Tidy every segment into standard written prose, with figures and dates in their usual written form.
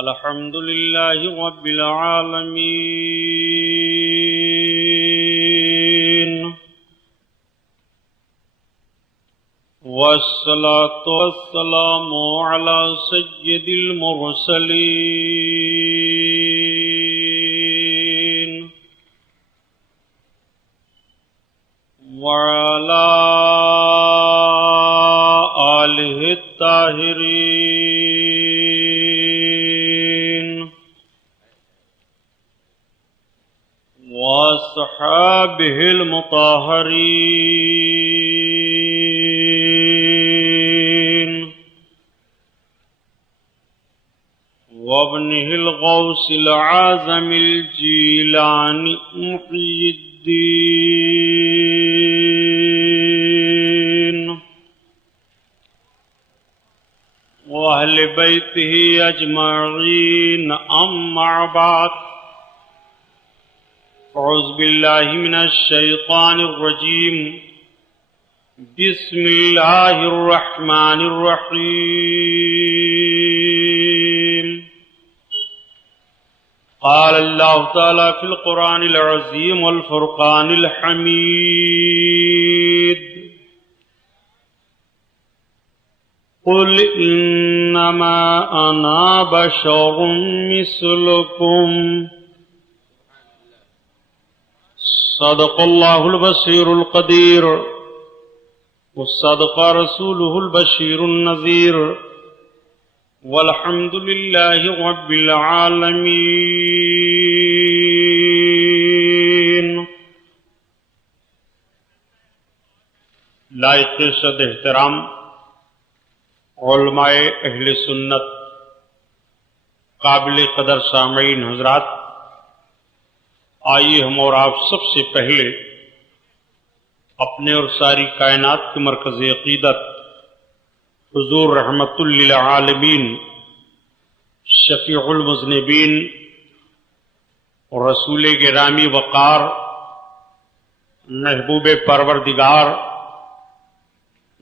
الحمد لله رب العالمين، والصلاة والسلام على سيد المرسلين وعلى آله الطاهرين وأصحابه المطهرين وابنه الغوث العازم الجيلاني محي الدين وأهل بيته أجمعين، أما بعد، أعوذ بالله من الشيطان الرجيم، بسم الله الرحمن الرحيم. قال الله تعالى في القرآن العظيم والفرقان الحميد: قل إنما أنا بشر مثلكم. صدق الله البصير القدير، وصدق رسوله البشير النذير، والحمد لله رب العالمين. لائق صد احترام علماء اہل سنت، قابل قدر سامعین حضرات، آئیے ہم اور آپ سب سے پہلے اپنے اور ساری کائنات کے مرکز عقیدت حضور رحمت للعالمین، شفیع المذنبین اور رسول گرامی وقار، محبوب پروردگار،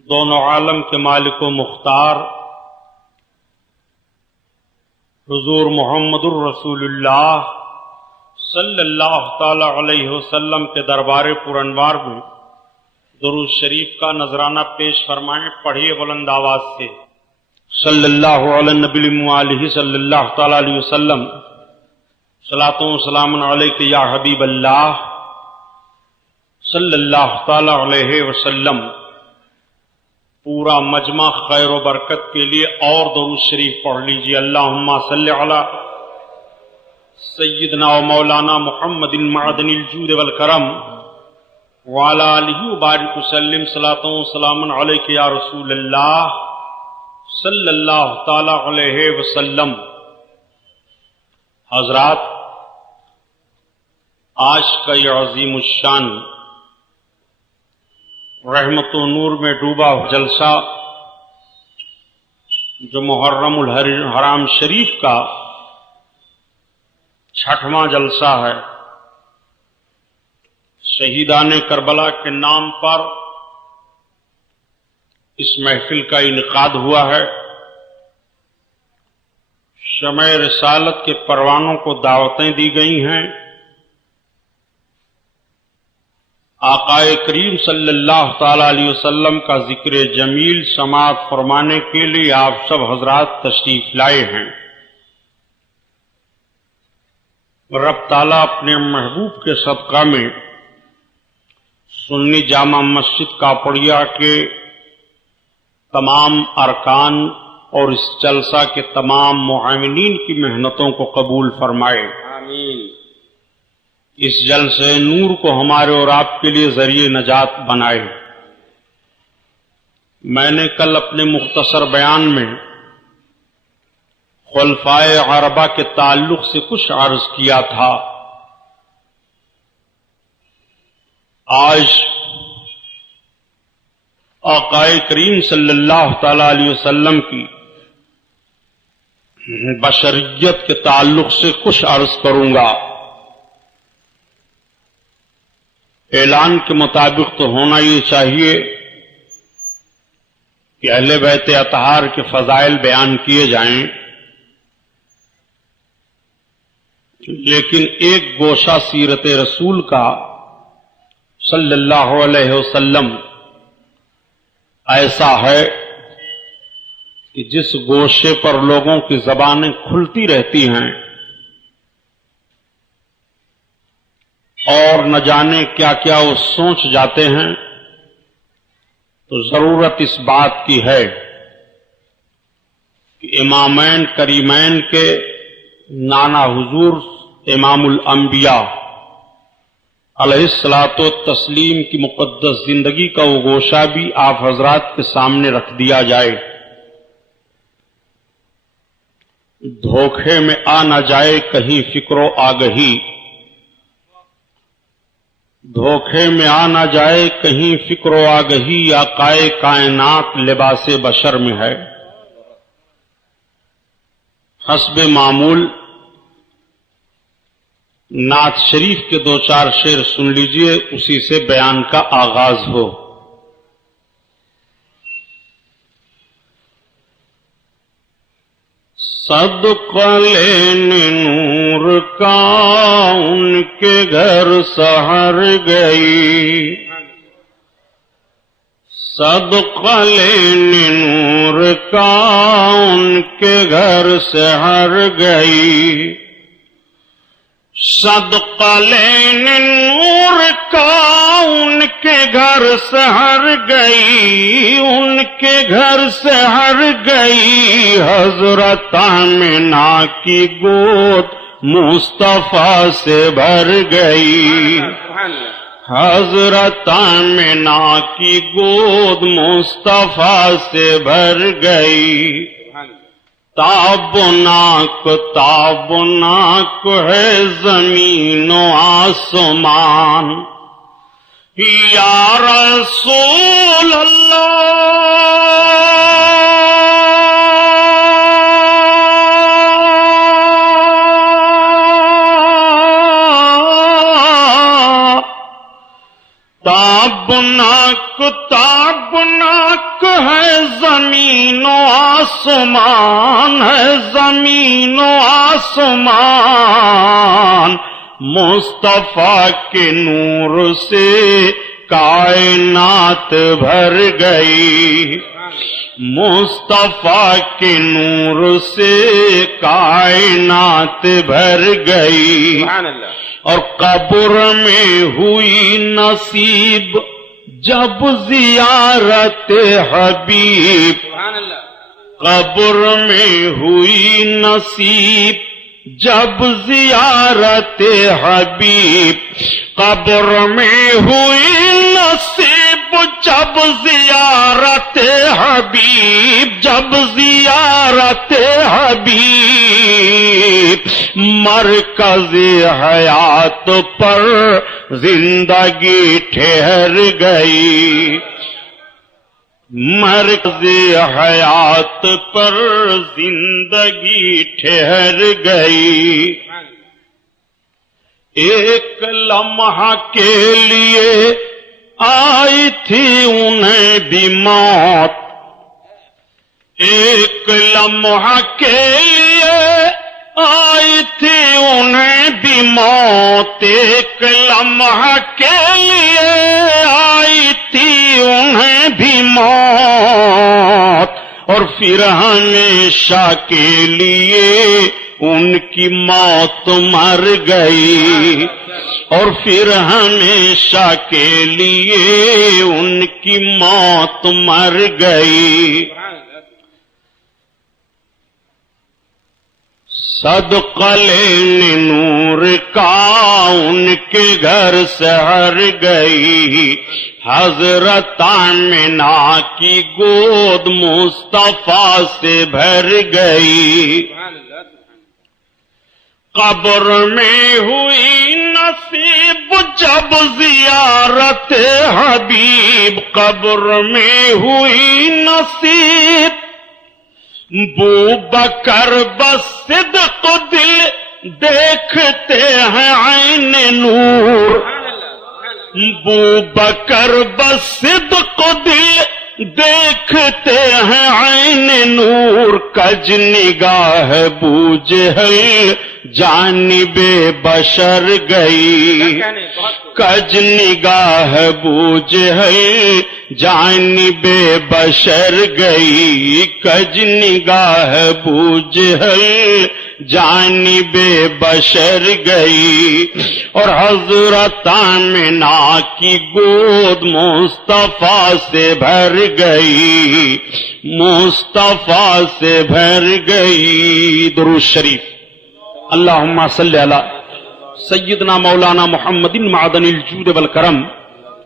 دونوں عالم کے مالک و مختار حضور محمد الرسول اللہ صلی اللہ تعالی علیہ وسلم کے دربار پرانوار میں درود شریف کا نذرانہ پیش فرمائیں. پڑھیے بلند آواز سے: صلی اللہ علی النبی المعالی صلی اللہ تعالی علیہ وسلم. صلاۃ و سلام علیک یا حبیب اللہ صلی اللہ تعالی علیہ وسلم. پورا مجمع خیر و برکت کے لیے اور درود شریف پڑھ لیجیے. اللہم صلی علی سیدنا و مولانا محمد معدن الجود والکرم وعلی آلہ وبارک وسلم. صلاۃ و سلام علیک یا رسول اللہ صلی اللہ تعالی علیہ وسلم. حضرات، آج کا یہ عظیم الشان رحمت و نور میں ڈوبا جلسہ، جو محرم الحرام شریف کا 6واں جلسہ ہے، شہیدان کربلا کے نام پر اس محفل کا انعقاد ہوا ہے. شمع رسالت کے پروانوں کو دعوتیں دی گئی ہیں. آقا کریم صلی اللہ تعالی علیہ وسلم کا ذکر جمیل سماعت فرمانے کے لیے آپ سب حضرات تشریف لائے ہیں. رب تعالیٰ اپنے محبوب کے صدقہ میں سنی جامع مسجد کاپڑیا کے تمام ارکان اور اس جلسہ کے تمام معاونین کی محنتوں کو قبول فرمائے. آمین. اس جلسے نور کو ہمارے اور آپ کے لیے ذریعہ نجات بنائے. میں نے کل اپنے مختصر بیان میں خلفائے اربعہ کے تعلق سے کچھ عرض کیا تھا. آج آقا کریم صلی اللہ تعالی علیہ وسلم کی بشریت کے تعلق سے کچھ عرض کروں گا. اعلان کے مطابق تو ہونا یہ چاہیے کہ اہل بیت اطہار کے فضائل بیان کیے جائیں، لیکن ایک گوشہ سیرت رسول کا صلی اللہ علیہ وسلم ایسا ہے کہ جس گوشے پر لوگوں کی زبانیں کھلتی رہتی ہیں اور نہ جانے کیا کیا وہ سوچ جاتے ہیں، تو ضرورت اس بات کی ہے کہ امامین کریمین کے نانا حضور امام الانبیاء علیہ الصلوۃ والتسلیم کی مقدس زندگی کا وہ گوشہ بھی آپ حضرات کے سامنے رکھ دیا جائے، دھوکے میں آ نہ جائے کہیں فکر و آگہی، دھوکے میں آ نہ جائے کہیں فکر و آگہی، آقائے کائنات لباس بشر میں ہے۔ حسب معمول نعت شریف کے دو چار شعر سن لیجئے، اسی سے بیان کا آغاز ہو۔ صدقہ لینے نور کا ان کے گھر سحر گئی، صدقہ لینے نور کا ان کے گھر سحر گئی، صدقہ لینے نور کا ان کے گھر سحر گئی، ان کے گھر سحر گئی، حضرت آمنہ کی گود مصطفیٰ سے بھر گئی، حضرت آمنہ کی گود مصطفیٰ سے بھر گئی، تابناک تابناک ہے زمین و آسمان، یا رسول اللہ تابناک تابناک ہے زمین و آسمان، ہے زمین و آسمان، مصطفیٰ کے نور سے کائنات بھر گئی، مصطفیٰ کے نور سے کائنات بھر گئی، اور قبر میں ہوئی نصیب جب زیارت حبیب، قبر میں ہوئی نصیب جب زیارت حبیب، قبر میں ہوئی نصیب جب زیارت حبیب، جب زیارت حبیب، مرکز حیات پر زندگی ٹھہر گئی، مرکز حیات پر زندگی ٹھہر گئی، ایک لمحہ کے لیے آئی تھی انہیں بھی موت، ایک لمحہ کے لیے آئی تھی انہیں بھی موت، ایک لمحہ کے لیے آئی تھی انہیں بھی موت، اور پھر ہمیشہ کے لیے ان کی موت مر گئی، اور پھر ہمیشہ کے لیے ان کی موت مر گئی، صدقہ لینے نور کا ان کے گھر سحر گئی، حضرت آمنہ کی گود مصطفیٰ سے بھر گئی، قبر میں ہوئی نصیب جب زیارت حبیب، قبر میں ہوئی نصیب بو بکر بصدق دل دیکھتے ہیں عین نور، بو بکر بصدق دل دیکھتے ہیں عین نور کج نگاہ بوجہل جانب بشر گئی کج نگاہ بوجہل جانب بشر گئی کج نگاہ بوجہل جانب بشر گئی اور حضرت آمنہ کی گود مصطفیٰ سے بھر گئی مصطفیٰ سے بھر گئی درود شریف اللہم صلی علی سیدنا مولانا محمد معدن الجود والکرم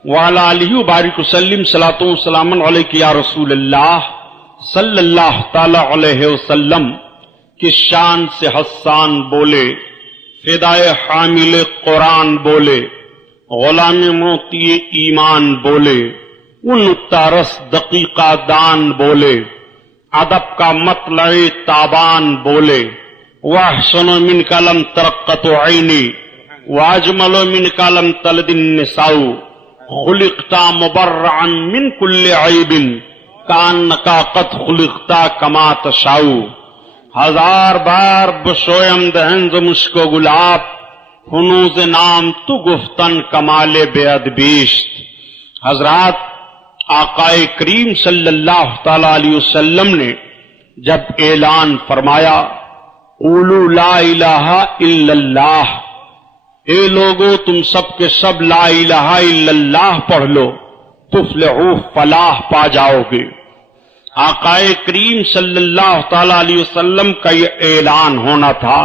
وعلی آلہ وبارک وسلم صلاۃ و سلام علیک یا رسول اللہ صلی اللہ تعالی علیہ وسلم کی شان سے حسان بولے فدائے حامل قرآن بولے غلام موتی ایمان بولے ان تارس دقیقہ دان بولے ادب کا مطلع تابان بولے واحسن من کلم ترقت عینی واجمل من کلم تلد النساء خلقتا مبرعا من کل عیب کانکا قد خلقتا کما تشاء ہزار بار بشویم دہنز مشک و گلاب ہنوز نام تو گفتن کمال بے ادبیشت حضرات آقائے کریم صلی اللہ تعالی علیہ وسلم نے جب اعلان فرمایا قولوا لا الہ الا اللہ اے لوگو تم سب کے سب لا الہ الا اللہ پڑھ لو تفلحوا فلاح پا جاؤ گے آقائے کریم صلی اللہ تعالی علیہ وسلم کا یہ اعلان ہونا تھا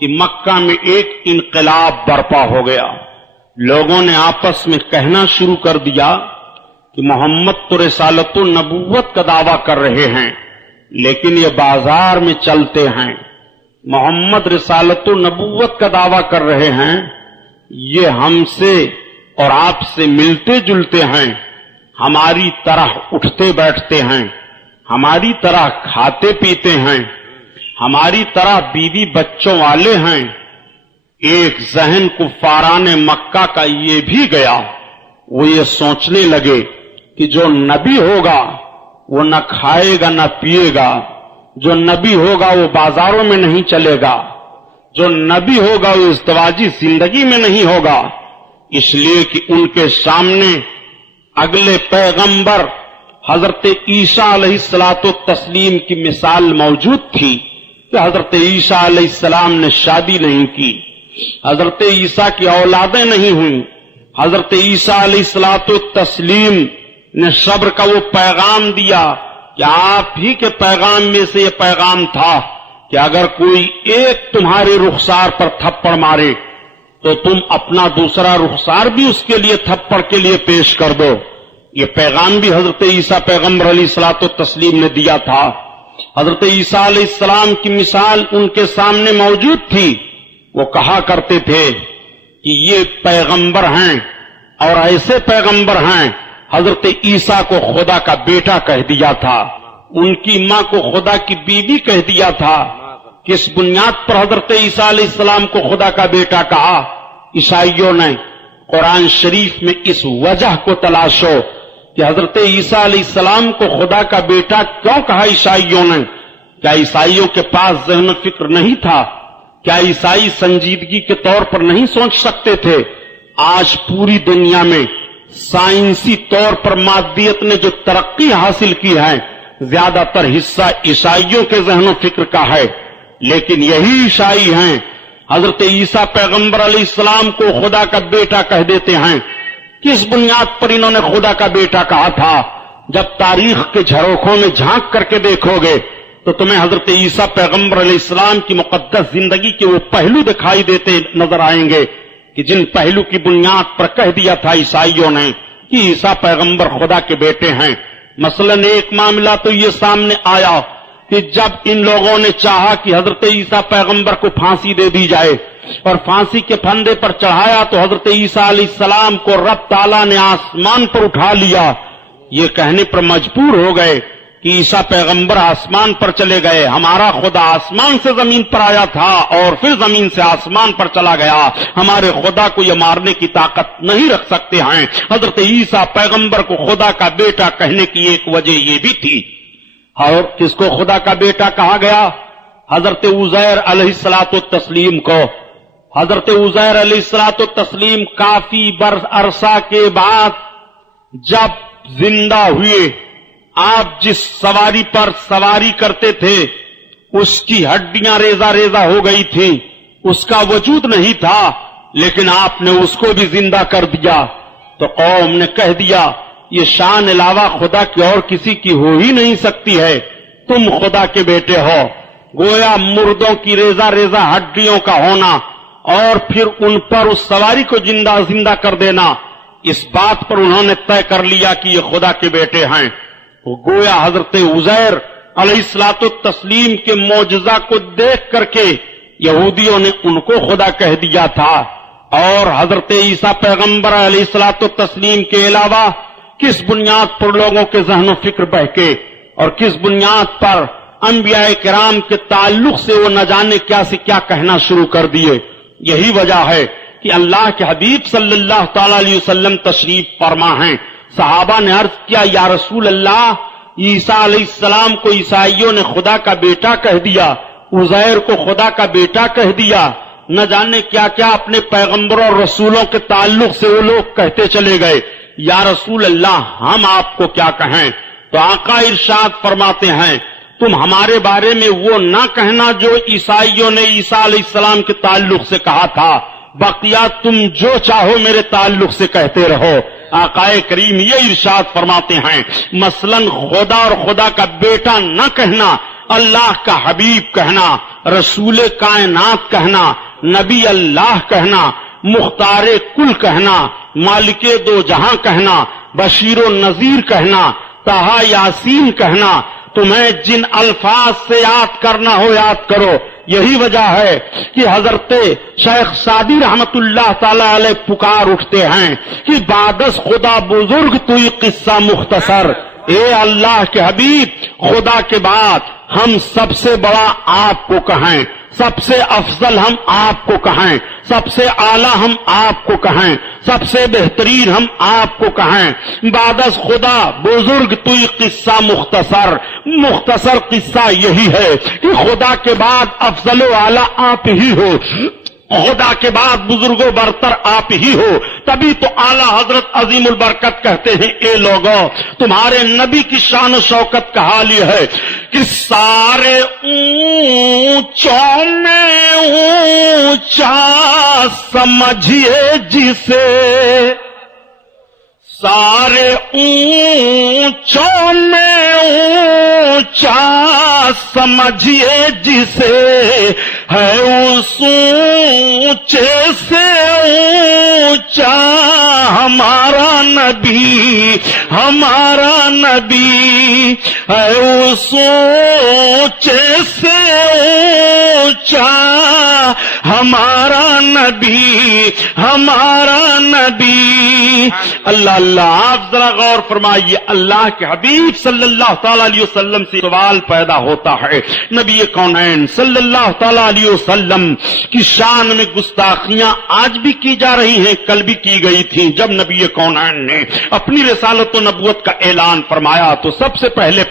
کہ مکہ میں ایک انقلاب برپا ہو گیا لوگوں نے آپس میں کہنا شروع کر دیا کہ محمد تو رسالت و نبوت کا دعویٰ کر رہے ہیں لیکن یہ بازار میں چلتے ہیں محمد رسالت و نبوت کا دعویٰ کر رہے ہیں یہ ہم سے اور آپ سے ملتے جلتے ہیں ہماری طرح اٹھتے بیٹھتے ہیں ہماری طرح کھاتے پیتے ہیں ہماری طرح بیوی بچوں والے ہیں ایک ذہن کفاران مکہ کا یہ بھی گیا وہ یہ سوچنے لگے کہ جو نبی ہوگا وہ نہ کھائے گا نہ پیے گا جو نبی ہوگا وہ بازاروں میں نہیں چلے گا جو نبی ہوگا وہ ازدواجی زندگی میں نہیں ہوگا اس لیے کہ ان کے سامنے اگلے پیغمبر حضرت عیسیٰ علیہ الصلوۃ والتسلیم کی مثال موجود تھی کہ حضرت عیسیٰ علیہ السلام نے شادی نہیں کی حضرت عیسیٰ کی اولادیں نہیں ہوئیں حضرت عیسیٰ علیہ الصلوۃ والتسلیم نے صبر کا وہ پیغام دیا کہ آپ ہی کے پیغام میں سے یہ پیغام تھا کہ اگر کوئی ایک تمہارے رخسار پر تھپڑ مارے تو تم اپنا دوسرا رخسار بھی اس کے لیے تھپڑ کے لیے پیش کر دو یہ پیغام بھی حضرت عیسیٰ پیغمبر علیہ الصلوۃ والتسلیم نے دیا تھا حضرت عیسیٰ علیہ السلام کی مثال ان کے سامنے موجود تھی وہ کہا کرتے تھے کہ یہ پیغمبر ہیں اور ایسے پیغمبر ہیں حضرت عیسیٰ کو خدا کا بیٹا کہہ دیا تھا ان کی ماں کو خدا کی بیوی کہہ دیا تھا کس بنیاد پر حضرت عیسیٰ علیہ السلام کو خدا کا بیٹا کہا عیسائیوں نے قرآن شریف میں اس وجہ کو تلاشو کہ حضرت عیسیٰ علیہ السلام کو خدا کا بیٹا کیوں کہا عیسائیوں نے کیا عیسائیوں کے پاس ذہن و فکر نہیں تھا کیا عیسائی سنجیدگی کے طور پر نہیں سوچ سکتے تھے آج پوری دنیا میں سائنسی طور پر مادیت نے جو ترقی حاصل کی ہے زیادہ تر حصہ عیسائیوں کے ذہن و فکر کا ہے لیکن یہی عیسائی ہیں حضرت عیسیٰ پیغمبر علیہ السلام کو خدا کا بیٹا کہہ دیتے ہیں کس بنیاد پر انہوں نے خدا کا بیٹا کہا تھا جب تاریخ کے جھروکھوں میں جھانک کر کے دیکھو گے تو تمہیں حضرت عیسیٰ پیغمبر علیہ السلام کی مقدس زندگی کے وہ پہلو دکھائی دیتے نظر آئیں گے کہ جن پہلو کی بنیاد پر کہہ دیا تھا عیسائیوں نے کہ عیسیٰ پیغمبر خدا کے بیٹے ہیں مثلا ایک معاملہ تو یہ سامنے آیا کہ جب ان لوگوں نے چاہا کہ حضرت عیسیٰ پیغمبر کو پھانسی دے دی جائے اور پھانسی کے پھندے پر چڑھایا تو حضرت عیسیٰ علیہ السلام کو رب تعالیٰ نے آسمان پر اٹھا لیا یہ کہنے پر مجبور ہو گئے کہ عیسیٰ پیغمبر آسمان پر چلے گئے، ہمارا خدا آسمان سے زمین پر آیا تھا اور پھر زمین سے آسمان پر چلا گیا، ہمارے خدا کو یہ مارنے کی طاقت نہیں رکھ سکتے ہیں۔ حضرت عیسیٰ پیغمبر کو خدا کا بیٹا کہنے کی ایک وجہ یہ بھی تھی۔ اور کس کو خدا کا بیٹا کہا گیا؟ حضرت عزیر علیہ الصلوۃ والتسلیم کو۔ حضرت عزیر علیہ الصلوۃ والتسلیم کافی عرصہ کے بعد جب زندہ ہوئے، آپ جس سواری پر سواری کرتے تھے اس کی ہڈیاں ریزہ ریزہ ہو گئی تھی، اس کا وجود نہیں تھا، لیکن آپ نے اس کو بھی زندہ کر دیا۔ تو قوم نے کہہ دیا یہ شان علاوہ خدا کی اور کسی کی ہو ہی نہیں سکتی ہے، تم خدا کے بیٹے ہو۔ گویا مردوں کی ریزہ ریزہ ہڈیوں کا ہونا اور پھر ان پر اس سواری کو زندہ کر دینا، اس بات پر انہوں نے طے کر لیا کہ یہ خدا کے بیٹے ہیں۔ تو گویا حضرت عزیر علیہ الصلوۃ والتسلیم کے معجزہ کو دیکھ کر کے یہودیوں نے ان کو خدا کہہ دیا تھا، اور حضرت عیسیٰ پیغمبر علیہ الصلوۃ والتسلیم کے علاوہ کس بنیاد پر لوگوں کے ذہن و فکر بہکے اور کس بنیاد پر انبیاء کرام کے تعلق سے وہ نہ جانے کیا سے کیا کہنا شروع کر دیے۔ یہی وجہ ہے کہ اللہ کے حبیب صلی اللہ تعالی علیہ وسلم تشریف فرما ہیں۔ صحابہ نے عرض کیا یا رسول اللہ، عیسیٰ علیہ السلام کو عیسائیوں نے خدا کا بیٹا کہہ دیا، عزیر کو خدا کا بیٹا کہہ دیا، نہ جانے کیا کیا اپنے پیغمبروں اور رسولوں کے تعلق سے وہ لوگ کہتے چلے گئے، یا رسول اللہ ہم آپ کو کیا کہیں؟ تو آقا ارشاد فرماتے ہیں تم ہمارے بارے میں وہ نہ کہنا جو عیسائیوں نے عیسیٰ علیہ السلام کے تعلق سے کہا تھا، بقیہ تم جو چاہو میرے تعلق سے کہتے رہو۔ آقا کریم یہ ارشاد فرماتے ہیں مثلا خدا اور خدا کا بیٹا نہ کہنا، اللہ کا حبیب کہنا، رسول کائنات کہنا، نبی اللہ کہنا، مختار کل کہنا، مالک دو جہاں کہنا، بشیر و نذیر کہنا، طٰہٰ یاسین کہنا، تمہیں جن الفاظ سے یاد کرنا ہو یاد کرو۔ یہی وجہ ہے کہ حضرت شیخ سعدی رحمت اللہ تعالی علیہ پکار اٹھتے ہیں کہ بعدس خدا بزرگ توئی قصہ مختصر، اے اللہ کے حبیب خدا کے بعد ہم سب سے بڑا آپ کو کہیں، سب سے افضل ہم آپ کو کہیں، سب سے اعلیٰ ہم آپ کو کہیں، سب سے بہترین ہم آپ کو کہیں۔ بعدس خدا بزرگ توئی قصہ مختصر، مختصر قصہ یہی ہے کہ خدا کے بعد افضل و اعلیٰ آپ ہی ہو، خدا کے بعد بزرگ و برتر آپ ہی ہو۔ تبھی تو اعلیٰ حضرت عظیم البرکت کہتے ہیں اے لوگو تمہارے نبی کی شان و شوکت کا حال یہ ہے کہ سارے اونچوں میں اونچا سمجھیے جسے، سارے اونچوں میں اونچا سمجھیے جسے، ہے اس اونچے سے اونچا ہمارا نبی، ہمارا نبی، ہے اس اونچے سے اونچا ہمارا نبی، ہمارا نبی۔ اللہ اللہ، آپ ذرا غور فرمائیے، اللہ کے حبیب صلی اللہ تعالی علیہ وسلم سے سوال پیدا ہوتا ہے، نبی کونین صلی اللہ تعالی علیہ وسلم کی شان میں گستاخیاں آج بھی کی جا رہی ہیں، کل بھی کی گئی تھی۔ جب نبی کونین نے اپنی رسالت و نبوت کا اعلان فرمایا تو سب سے پہلے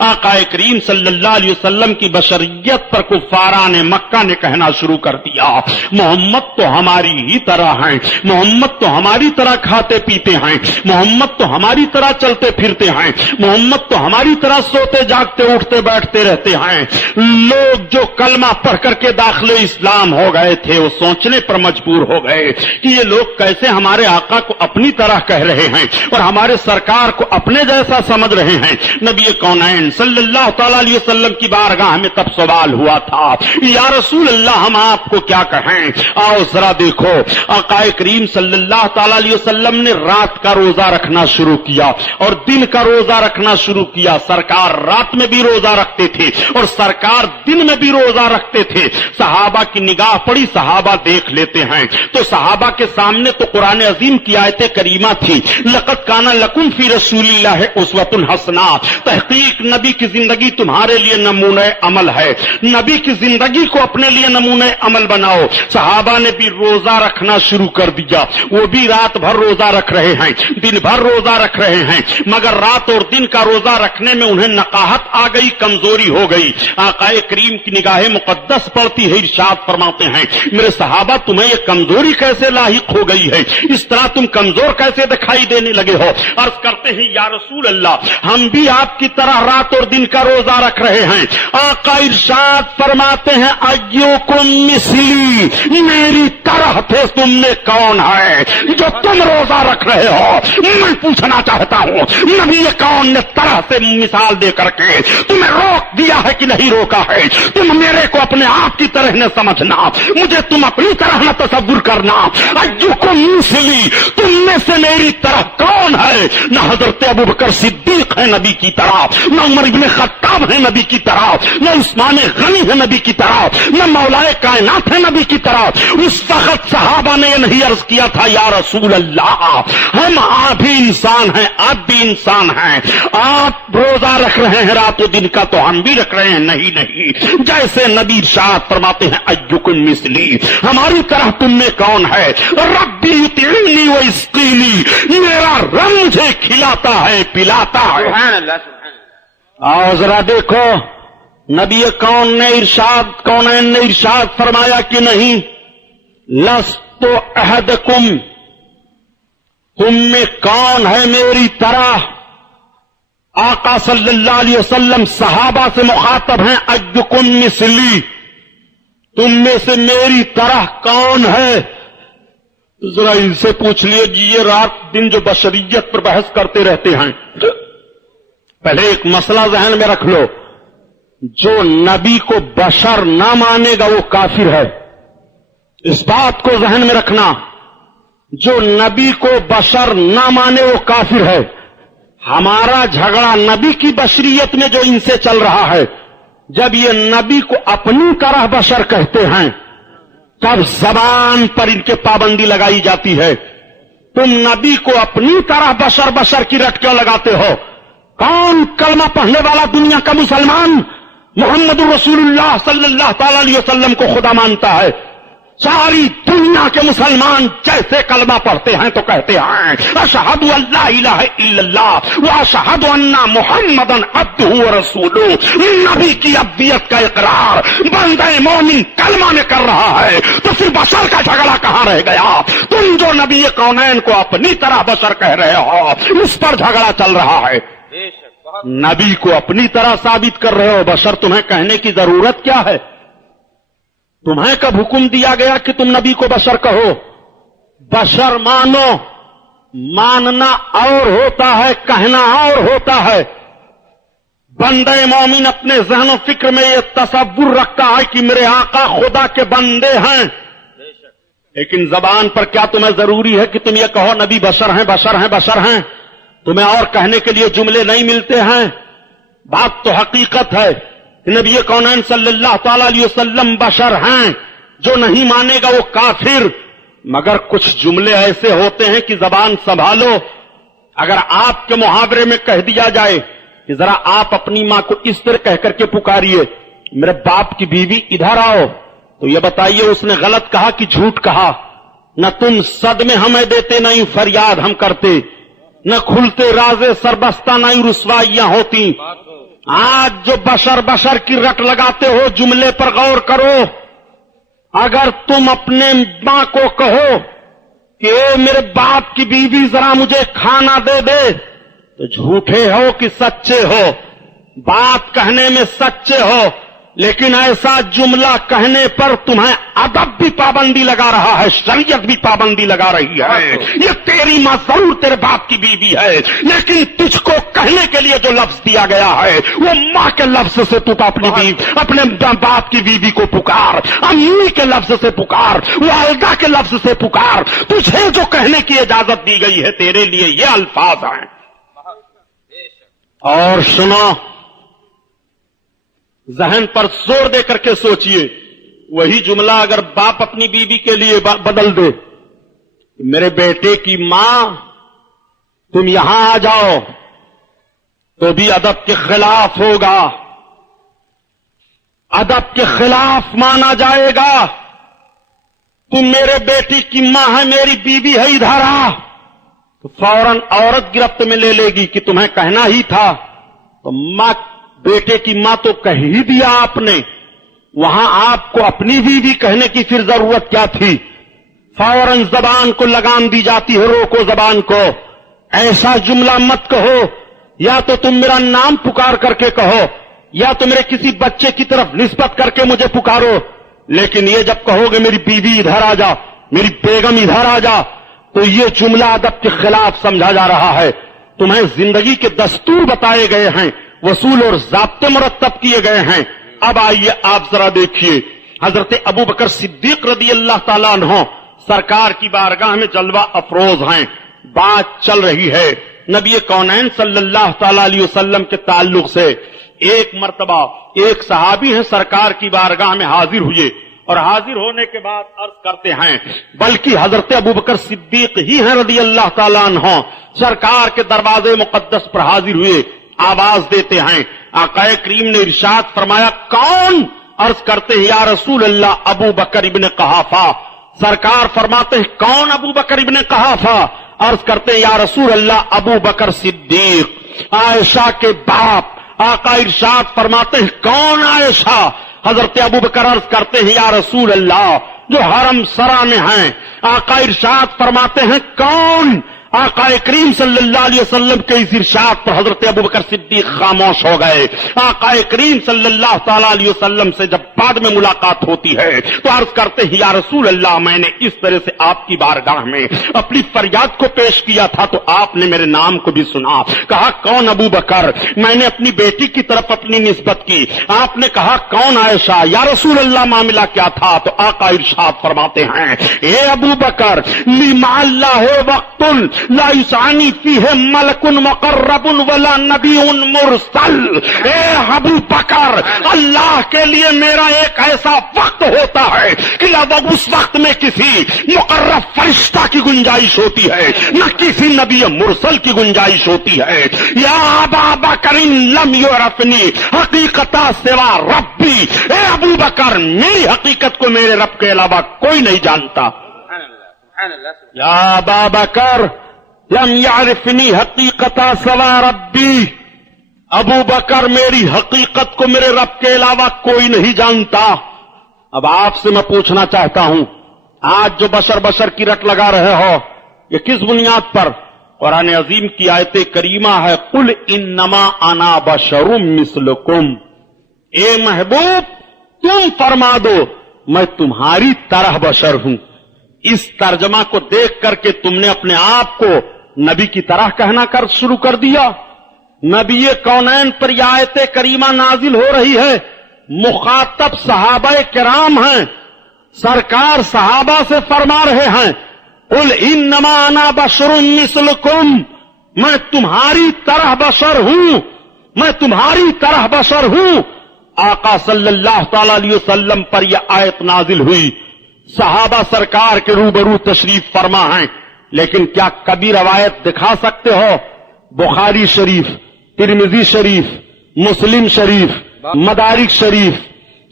آقا کریم صلی اللہ علیہ وسلم کی بشریت پر کفاران مکہ نے کہنا شروع کر دیا محمد تو ہماری ہی طرح ہیں، محمد تو ہماری طرح کھاتے پیتے ہیں، محمد تو ہماری طرح چلتے پھرتے ہیں، محمد تو ہماری طرح سوتے جاگتے اٹھتے بیٹھتے رہتے ہیں۔ لوگ جو کلمہ پڑھ کر کے داخل اسلام ہو گئے تھے وہ سوچنے پر مجبور ہو گئے کہ یہ لوگ کیسے ہمارے آقا کو اپنی طرح کہہ رہے ہیں اور ہمارے سرکار کو اپنے جیسا سمجھ رہے ہیں۔ نبی کونین صلی اللہ تعالی علیہ وسلم کی بارگاہ میں تب سوال ہوا تھا یا رسول اللہ ہم آپ آپ کو کیا کہیں. آؤ ذرا دیکھو, آقا کریم صلی اللہ تعالی علیہ وسلم نے رات کا روزہ رکھنا شروع کیا اور دن کا روزہ رکھنا شروع کیا. سرکار رات میں بھی روزہ رکھتے تھے اور سرکار دن میں بھی روزہ رکھتے تھے. صحابہ کی نگاہ پڑی, صحابہ دیکھ لیتے ہیں تو صحابہ کے سامنے تو قرآن عظیم کی آیت کریمہ تھی, لقد کان لکم فی رسول اللہ اسوۃ حسنہ, تحقیق نبی کی زندگی تمہارے لیے نمونہ عمل ہے, نبی کی زندگی کو اپنے لیے نمونہ عمل بناؤ. صحابہ نے بھی روزہ رکھنا شروع کر دیا, وہ بھی رات بھر روزہ رکھ رہے ہیں, دن بھر روزہ رکھ رہے ہیں, مگر رات اور دن کا روزہ رکھنے میں انہیں نقاہت آ گئی, کمزوری ہو گئی. آقا کریم کی نگاہ مقدس پڑتی ہے, ارشاد فرماتے ہیں میرے صحابہ تمہیں یہ کمزوری کیسے لاحق ہو گئی ہے, اس طرح تم کمزور کیسے دکھائی دینے لگے ہو. عرض کرتے ہیں یا رسول اللہ ہم بھی آپ کی طرح رات اور دن کا روزہ رکھ رہے ہیں. آقا ارشاد فرماتے ہیں ایوکم مثلی, میری طرح تھے تم میں کون ہے جو تم روزہ رکھ رہے ہو. میں پوچھنا چاہتا ہوں نبی کون نے طرح سے مثال دے کر کے تمہیں روک دیا ہے کہ نہیں روکا ہے. تم میرے کو اپنے آپ کی طرح نہ سمجھنا, مجھے تم اپنی طرح نہ تصور کرنا. ایوکم مثلی, تم میں سے میری طرح کون ہے. نہ حضرت ابوبکر صدیق ہے نبی کی طرح, نہ عمر ابن خطاب ہے نبی کی طرح, نہ عثمان غنی ہے نبی کی طرح, نہ مولا کائنات ہے نبی کی طرح. اس وقت صحابہ نے یہ نہیں عرض کیا تھا یا رسول اللہ ہم آپ بھی انسان ہیں, آپ بھی انسان ہیں, آپ روزہ رکھ رہے ہیں رات و دن کا تو ہم بھی رکھ رہے ہیں. نہیں نہیں, جیسے نبی ارشاد فرماتے ہیں ایوکم مثلی, ہماری طرح تم میں کون ہے. ربی یطعمنی و یسقینی, میرا رب مجھے کھلاتا ہے پلاتا ہے. سبحان اللہ سبحان اللہ. آؤ ذرا دیکھو نبی کون نے ارشاد, کونین نے ارشاد فرمایا کہ نہیں لست احدکم, تم میں کون ہے میری طرح. آقا صلی اللہ علیہ وسلم صحابہ سے مخاطب ہیں ایوکم مثلی, تم میں سے میری طرح کون ہے. ذرا ان سے پوچھ لیے جی یہ رات دن جو بشریت پر بحث کرتے رہتے ہیں, پہلے ایک مسئلہ ذہن میں رکھ لو, جو نبی کو بشر نہ مانے گا وہ کافر ہے. اس بات کو ذہن میں رکھنا, جو نبی کو بشر نہ مانے وہ کافر ہے. ہمارا جھگڑا نبی کی بشریت میں جو ان سے چل رہا ہے, جب یہ نبی کو اپنی طرح بشر کہتے ہیں تب زبان پر ان کے پابندی لگائی جاتی ہے. تم نبی کو اپنی طرح بشر بشر کی رٹ کیوں لگاتے ہو. کون کلمہ پڑھنے والا دنیا کا مسلمان محمد رسول اللہ صلی اللہ تعالی علیہ وسلم کو خدا مانتا ہے. ساری دنیا کے مسلمان جیسے کلمہ پڑھتے ہیں تو کہتے ہیں اشہد ان لا الہ الا اللہ واشہد ان محمدًا عبدہ ورسولہ. نبی کی ابدیت کا اقرار بندہ مومن کلمہ میں کر رہا ہے تو پھر بشر کا جھگڑا کہاں رہ گیا. تم جو نبی کونین کو اپنی طرح بشر کہہ رہے ہو اس پر جھگڑا چل رہا ہے. بے شک بہت نبی کو اپنی طرح ثابت کر رہے ہو, بشر تمہیں کہنے کی ضرورت کیا ہے. تمہیں کب حکم دیا گیا کہ تم نبی کو بشر کہو. بشر مانو, ماننا اور ہوتا ہے, کہنا اور ہوتا ہے. بندے مومن اپنے ذہن و فکر میں یہ تصور رکھتا ہے کہ میرے آقا خدا کے بندے ہیں, بے شک لیکن زبان پر کیا تمہیں ضروری ہے کہ تم یہ کہو نبی بشر ہیں بشر ہیں بشر ہیں. تمہیں اور کہنے کے لیے جملے نہیں ملتے ہیں. بات تو حقیقت ہے کہ نبی کونین صلی اللہ تعالی علیہ وسلم بشر ہیں, جو نہیں مانے گا وہ کافر. مگر کچھ جملے ایسے ہوتے ہیں کہ زبان سنبھالو. اگر آپ کے محاورے میں کہہ دیا جائے کہ ذرا آپ اپنی ماں کو اس طرح کہہ کر کے پکاریے میرے باپ کی بیوی ادھر آؤ, تو یہ بتائیے اس نے غلط کہا کہ جھوٹ کہا. نہ تم صدمے ہمیں دیتے نہ یوں فریاد ہم کرتے, نہ کھلتے رازے سربستہ نہ یوں رسوائیاں ہوتی. آج جو بشر بشر کی رٹ لگاتے ہو جملے پر غور کرو. اگر تم اپنے ماں کو کہو کہ اے میرے باپ کی بیوی ذرا مجھے کھانا دے دے تو جھوٹے ہو کہ سچے ہو. بات کہنے میں سچے ہو لیکن ایسا جملہ کہنے پر تمہیں ادب بھی پابندی لگا رہا ہے، شریعت بھی پابندی لگا رہی ہے. یہ تیری ماں ضرور تیرے باپ کی بیوی ہے، لیکن تجھ کو کہنے کے لیے جو لفظ دیا گیا ہے وہ ماں کے لفظ سے تو اپنے باپ کی بیوی کو پکار، امی کے لفظ سے پکار، والدہ کے لفظ سے پکار. تجھے جو کہنے کی اجازت دی گئی ہے تیرے لیے یہ الفاظ ہیں. بے شک اور سنو، ذہن پر زور دے کر کے سوچئے، وہی جملہ اگر باپ اپنی بیوی کے لیے بدل دے، میرے بیٹے کی ماں تم یہاں آ جاؤ، تو بھی ادب کے خلاف ہوگا، ادب کے خلاف مانا جائے گا. تم میرے بیٹی کی ماں ہے، میری بیوی ہے، ادھر آ، تو فوراً عورت گرفت میں لے لے گی کہ تمہیں کہنا ہی تھا. تو ماں، بیٹے کی ماں تو کہہ ہی دیا آپ نے، وہاں آپ کو اپنی بیوی کہنے کی پھر ضرورت کیا تھی؟ فوراً زبان کو لگام دی جاتی ہے، روکو زبان کو، ایسا جملہ مت کہو. یا تو تم میرا نام پکار کر کے کہو، یا تو میرے کسی بچے کی طرف نسبت کر کے مجھے پکارو. لیکن یہ جب کہو گے میری بیوی ادھر آ جا، میری بیگم ادھر آ جا، تو یہ جملہ ادب کے خلاف سمجھا جا رہا ہے. تمہیں زندگی کے دستور بتائے گئے ہیں، وصول اور ضابطے مرتب کیے گئے ہیں. اب آئیے آپ ذرا دیکھیے، حضرت ابو بکر صدیق رضی اللہ تعالیٰ عنہ سرکار کی بارگاہ میں جلوہ افروز ہیں. بات چل رہی ہے نبی کونین صلی اللہ تعالی علیہ وسلم کے تعلق سے. ایک مرتبہ ایک صحابی ہیں سرکار کی بارگاہ میں حاضر ہوئے، اور حاضر ہونے کے بعد عرض کرتے ہیں، بلکہ حضرت ابو بکر صدیق ہی ہیں رضی اللہ تعالیٰ عنہ، سرکار کے دروازے مقدس پر حاضر ہوئے، آواز دیتے ہیں. آقا کریم نے ارشاد فرمایا، کون؟ عرض کرتے ہیں، یا رسول اللہ ابو بکر ابن قحافہ. سرکار فرماتے ہیں، کون ابو بکر ابن قحافہ؟ عرض کرتے ہیں، یا رسول اللہ ابو بکر صدیق، عائشہ کے باپ. آقا ارشاد فرماتے ہیں، کون عائشہ؟ حضرت ابو بکر عرض کرتے ہیں، یا رسول اللہ جو حرم سرا میں ہیں. آقا ارشاد فرماتے ہیں، کون؟ آقا کریم صلی اللہ علیہ وسلم کے اس ارشاد پر حضرت ابوبکر صدیق خاموش ہو گئے. آقا کریم صلی اللہ تعالی علیہ وسلم سے جب بعد میں ملاقات ہوتی ہے تو عرض کرتے ہیں، یا رسول اللہ میں نے اس طرح سے آپ کی بارگاہ میں اپنی فریاد کو پیش کیا تھا تو آپ نے میرے نام کو بھی سنا. کہا کون ابو بکر؟ میں نے اپنی بیٹی کی طرف اپنی نسبت کی. آپ نے کہا کون عائشہ؟ یا رسول اللہ معاملہ کیا تھا؟ تو آقا ارشاد فرماتے ہیں، اے ابو بکر، لما اللہ وقت لا یسعنی فیہ ملک مقرب ولا نبی مرسل. اے ابو بکر، اللہ کے لیے میرا ایک ایسا وقت ہوتا ہے کہ لگ اس وقت میں کسی مقرب فرشتہ کی گنجائش ہوتی ہے، نہ کسی نبی مرسل کی گنجائش ہوتی ہے. یا ابا بکر لم یعرفنی حقیقتا سوا ربی. اے ابو بکر، میری حقیقت کو میرے رب کے علاوہ کوئی نہیں جانتا. سبحان اللہ سبحان اللہ سبحان یا ابا بکر لم یعرفنی حقیقتا سوا ربی. ابو بکر، میری حقیقت کو میرے رب کے علاوہ کوئی نہیں جانتا. اب آپ سے میں پوچھنا چاہتا ہوں، آج جو بشر کی رٹ لگا رہے ہو، یہ کس بنیاد پر؟ قرآن عظیم کی آیت کریمہ ہے، قل انما انا بشر مثلکم. اے محبوب، تم فرما دو میں تمہاری طرح بشر ہوں. اس ترجمہ کو دیکھ کر کے تم نے اپنے آپ کو نبی کی طرح کہنا شروع کر دیا. نبی کونین پر یہ آیت کریمہ نازل ہو رہی ہے، مخاطب صحابہ کرام ہیں، سرکار صحابہ سے فرما رہے ہیں، قل انما انا بشر مثلکم، میں تمہاری طرح بشر ہوں، میں تمہاری طرح بشر ہوں. آقا صلی اللہ تعالی علیہ وسلم پر یہ آیت نازل ہوئی، صحابہ سرکار کے روبرو تشریف فرما ہیں. لیکن کیا کبھی روایت دکھا سکتے ہو؟ بخاری شریف، ترمذی شریف، مسلم شریف، مدارک شریف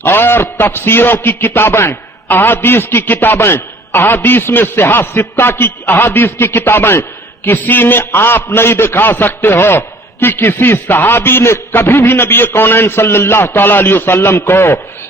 اور تفسیروں کی کتابیں، احادیث کی کتابیں، احادیث میں صحاح ستہ کی احادیث کی کتابیں، کسی میں آپ نہیں دکھا سکتے ہو کہ کسی صحابی نے کبھی بھی نبی کونین صلی اللہ تعالی علیہ وسلم کو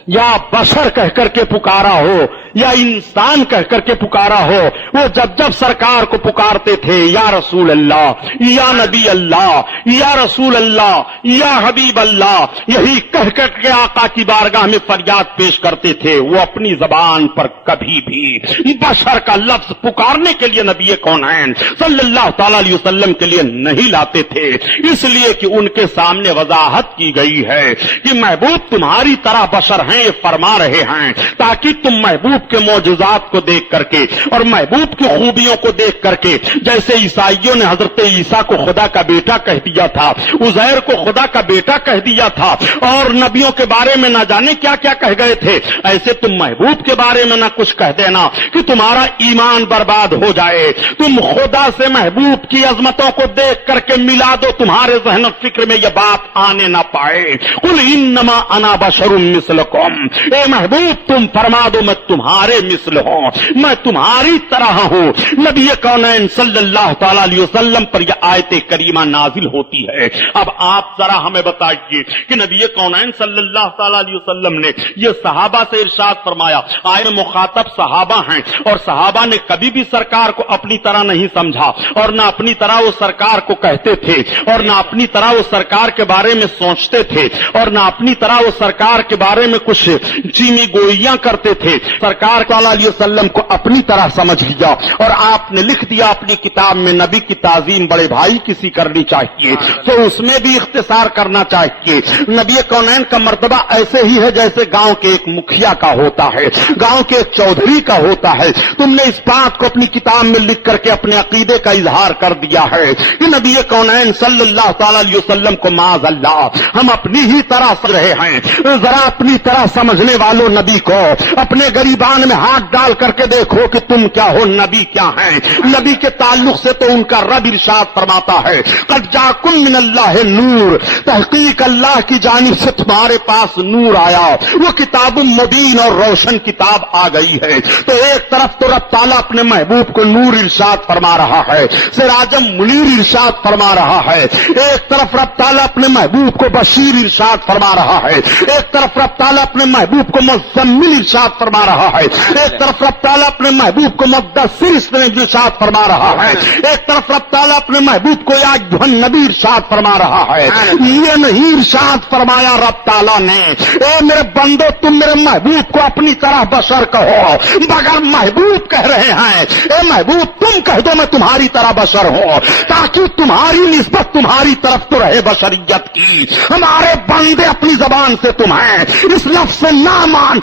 یا بشر کہہ کر کے پکارا ہو، یا انسان کہہ کر کے پکارا ہو، وہ جب جب سرکار کو پکارتے تھے یا رسول اللہ، یا نبی اللہ، یا رسول اللہ، یا حبیب اللہ، یہی کہہ کر کے آقا کی بارگاہ میں فریاد پیش کرتے تھے، وہ اپنی زبان پر کبھی بھی بشر کا لفظ پکارنے کے لیے نبی کونین صلی اللہ تعالی علیہ وسلم کے لیے نہیں لاتے تھے، اس لیے کہ ان کے سامنے وضاحت کی گئی ہے کہ محبوب تمہاری طرح بشر ہیں، یہ فرما رہے ہیں تاکہ تم محبوب کے معجزات کو دیکھ کر کے اور محبوب کی خوبیوں کو دیکھ کر کے، جیسے عیسائیوں نے حضرت عیسیٰ کو خدا کا بیٹا کہہ دیا تھا، عزیر کو خدا کا بیٹا کہہ دیا تھا، اور نبیوں کے بارے میں نہ جانے کیا کیا کہہ گئے تھے، ایسے تم محبوب کے بارے میں نہ کچھ کہہ دینا کہ تمہارا ایمان برباد ہو جائے۔ تم خدا سے محبوب کی عظمتوں کو دیکھ کر کے ملا دو، تمہارے ذہن و فکر میں یہ بات آنے نہ پائے۔ قل انما انا بشر مثلکم، اے محبوب تم فرما دو میں تمہارے مثل ہوں، میں تمہاری طرح ہوں۔ نبی کونین صلی اللہ تعالی علیہ وسلم پر یہ آیت کریمہ نازل ہوتی ہے۔ اب آپ ذرا ہمیں بتائیے کہ نبی کونین صلی اللہ تعالی علیہ وسلم نے یہ صحابہ سے ارشاد فرمایا، آئے مخاطب صحابہ ہیں، اور صحابہ نے کبھی بھی سرکار کو اپنی طرح نہیں سمجھا، اور نہ اپنی طرح وہ سرکار کو کہتے تھے، اور نہ اپنی طرح وہ سرکار کے بارے میں سوچتے تھے، اور نہ اپنی طرح وہ سرکار کے بارے میں کچھ چینی گوئیاں کرتے تھے۔ سرکار صلی اللہ علیہ وسلم کو اپنی طرح سمجھ لیا، اور آپ نے لکھ دیا اپنی کتاب میں، نبی کی تعظیم بڑے بھائی کسی کرنی چاہیے تو اس میں بھی اختصار کرنا چاہیے۔ نبی کونین کا مرتبہ ایسے ہی ہے جیسے گاؤں کے ایک مکھیا کا ہوتا ہے، گاؤں کے ایک چودھری کا ہوتا ہے۔ تم نے اس بات کو اپنی کتاب میں لکھ کر کے اپنے عقیدے کا اظہار کر دیا ہے کہ نبی کونین صلی اللہ تعالی علیہ وسلم کو معاذ اللہ ہم اپنی ہی طرح سمجھ رہے ہیں۔ ذرا اپنی طرح سمجھنے والوں نبی کو اپنے گریبان میں ہاتھ ڈال کر کے دیکھو کہ تم کیا ہو، نبی کیا ہیں۔ نبی کے تعلق سے تو ان کا رب ارشاد فرماتا ہے، قد جاکم من اللہ نور، تحقیق اللہ کی جانب سے تمہارے پاس نور آیا، وہ کتاب مبین اور روشن کتاب آ گئی ہے۔ تو ایک طرف تو رب تعالیٰ اپنے محبوب کو نور ارشاد فرما رہا ہے، سراجم منیر ارشاد فرما رہا ہے، ایک طرف رب تعالیٰ اپنے محبوب کو بشیر ارشاد فرما رہا ہے، ایک طرف رب تعالیٰ اپنے محبوب کو مزمل ارشاد فرما رہا ہے، ایک طرف رب تعالیٰ اپنے محبوب کو مدثر ارشاد فرما رہا ہے، ایک طرف رب تعالیٰ اپنے محبوب کو یا ایھا النبی ارشاد فرما رہا ہے۔ یہ نہیں ارشاد فرمایا رب تعالیٰ نے، اے میرے بندو تم میرے محبوب کو اپنی طرح بشر کہو، مگر محبوب کہہ رہے ہیں اے محبوب تم کہہ دو میں تمہاری طرح بشر ہوں، تاکہ تمہاری نسبت تمہاری طرف تو رہے بشریت کی۔ ہمارے بندے اپنی زبان سے تمہیں اس لفظ سے نہ مان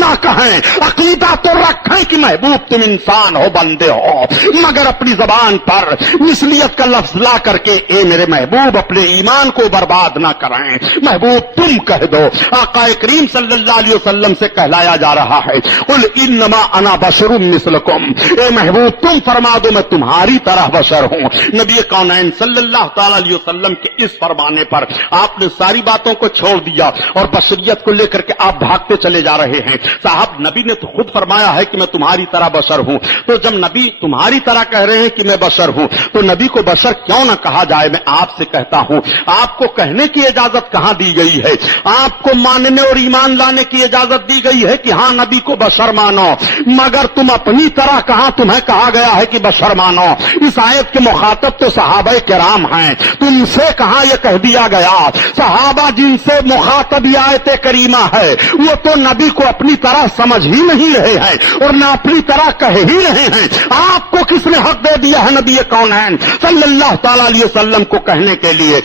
نہ کہیں، عقیدہ تو رکھیں کہ محبوب تم انسان ہو، بندے ہو، مگر اپنی زبان پر مثلیت کا لفظ لا کر کے اے میرے محبوب اپنے ایمان کو برباد نہ کریں، محبوب تم کہہ دو۔ آقا کریم صلی اللہ علیہ وسلم سے کہلایا جا رہا ہے، قل انما انا بشر مثلکم، اے محبوب تم فرما دو میں تمہاری طرح بشر ہوں۔ نبی کونین صلی اللہ تعالی علیہ وسلم کے اس فرمانے پر آپ نے ساری باتوں کو چھوڑ دیا اور بشریت کو لے کر کے آپ بھاگتے چلے جا رہے ہیں۔ صاحب نبی نے تو خود فرمایا ہے کہ میں تمہاری طرح بشر ہوں، تو جب نبی تمہاری طرح کہہ رہے ہیں کہ میں بشر ہوں تو نبی کو بشر کیوں نہ کہا جائے؟ میں آپ سے کہتا ہوں آپ کو کہنے کی اجازت کہاں دی گئی ہے؟ آپ کو ماننے اور ایمان لانے کی اجازت دی گئی ہے کہ ہاں نبی کو بشر مانو، مگر تم اپنی طرح کہاں تمہیں کہا گیا ہے کہ بشر مانو؟ اس آیت کے مخاطب تو صحابہ کرام ہیں، تم سے کہاں یہ کہہ دیا گیا؟ صحابہ جن سے مخاطب یہ آیت کریمہ ہے وہ تو نبی کو اپنی طرح سمجھ ہی نہیں رہے ہیں اور نہ اپنی طرح کہہ ہی رہے ہیں۔ آپ کو کس نے حق دے دیا ہے نبی کونین صلی اللہ تعالی علیہ وسلم کو کہنے کے لیے؟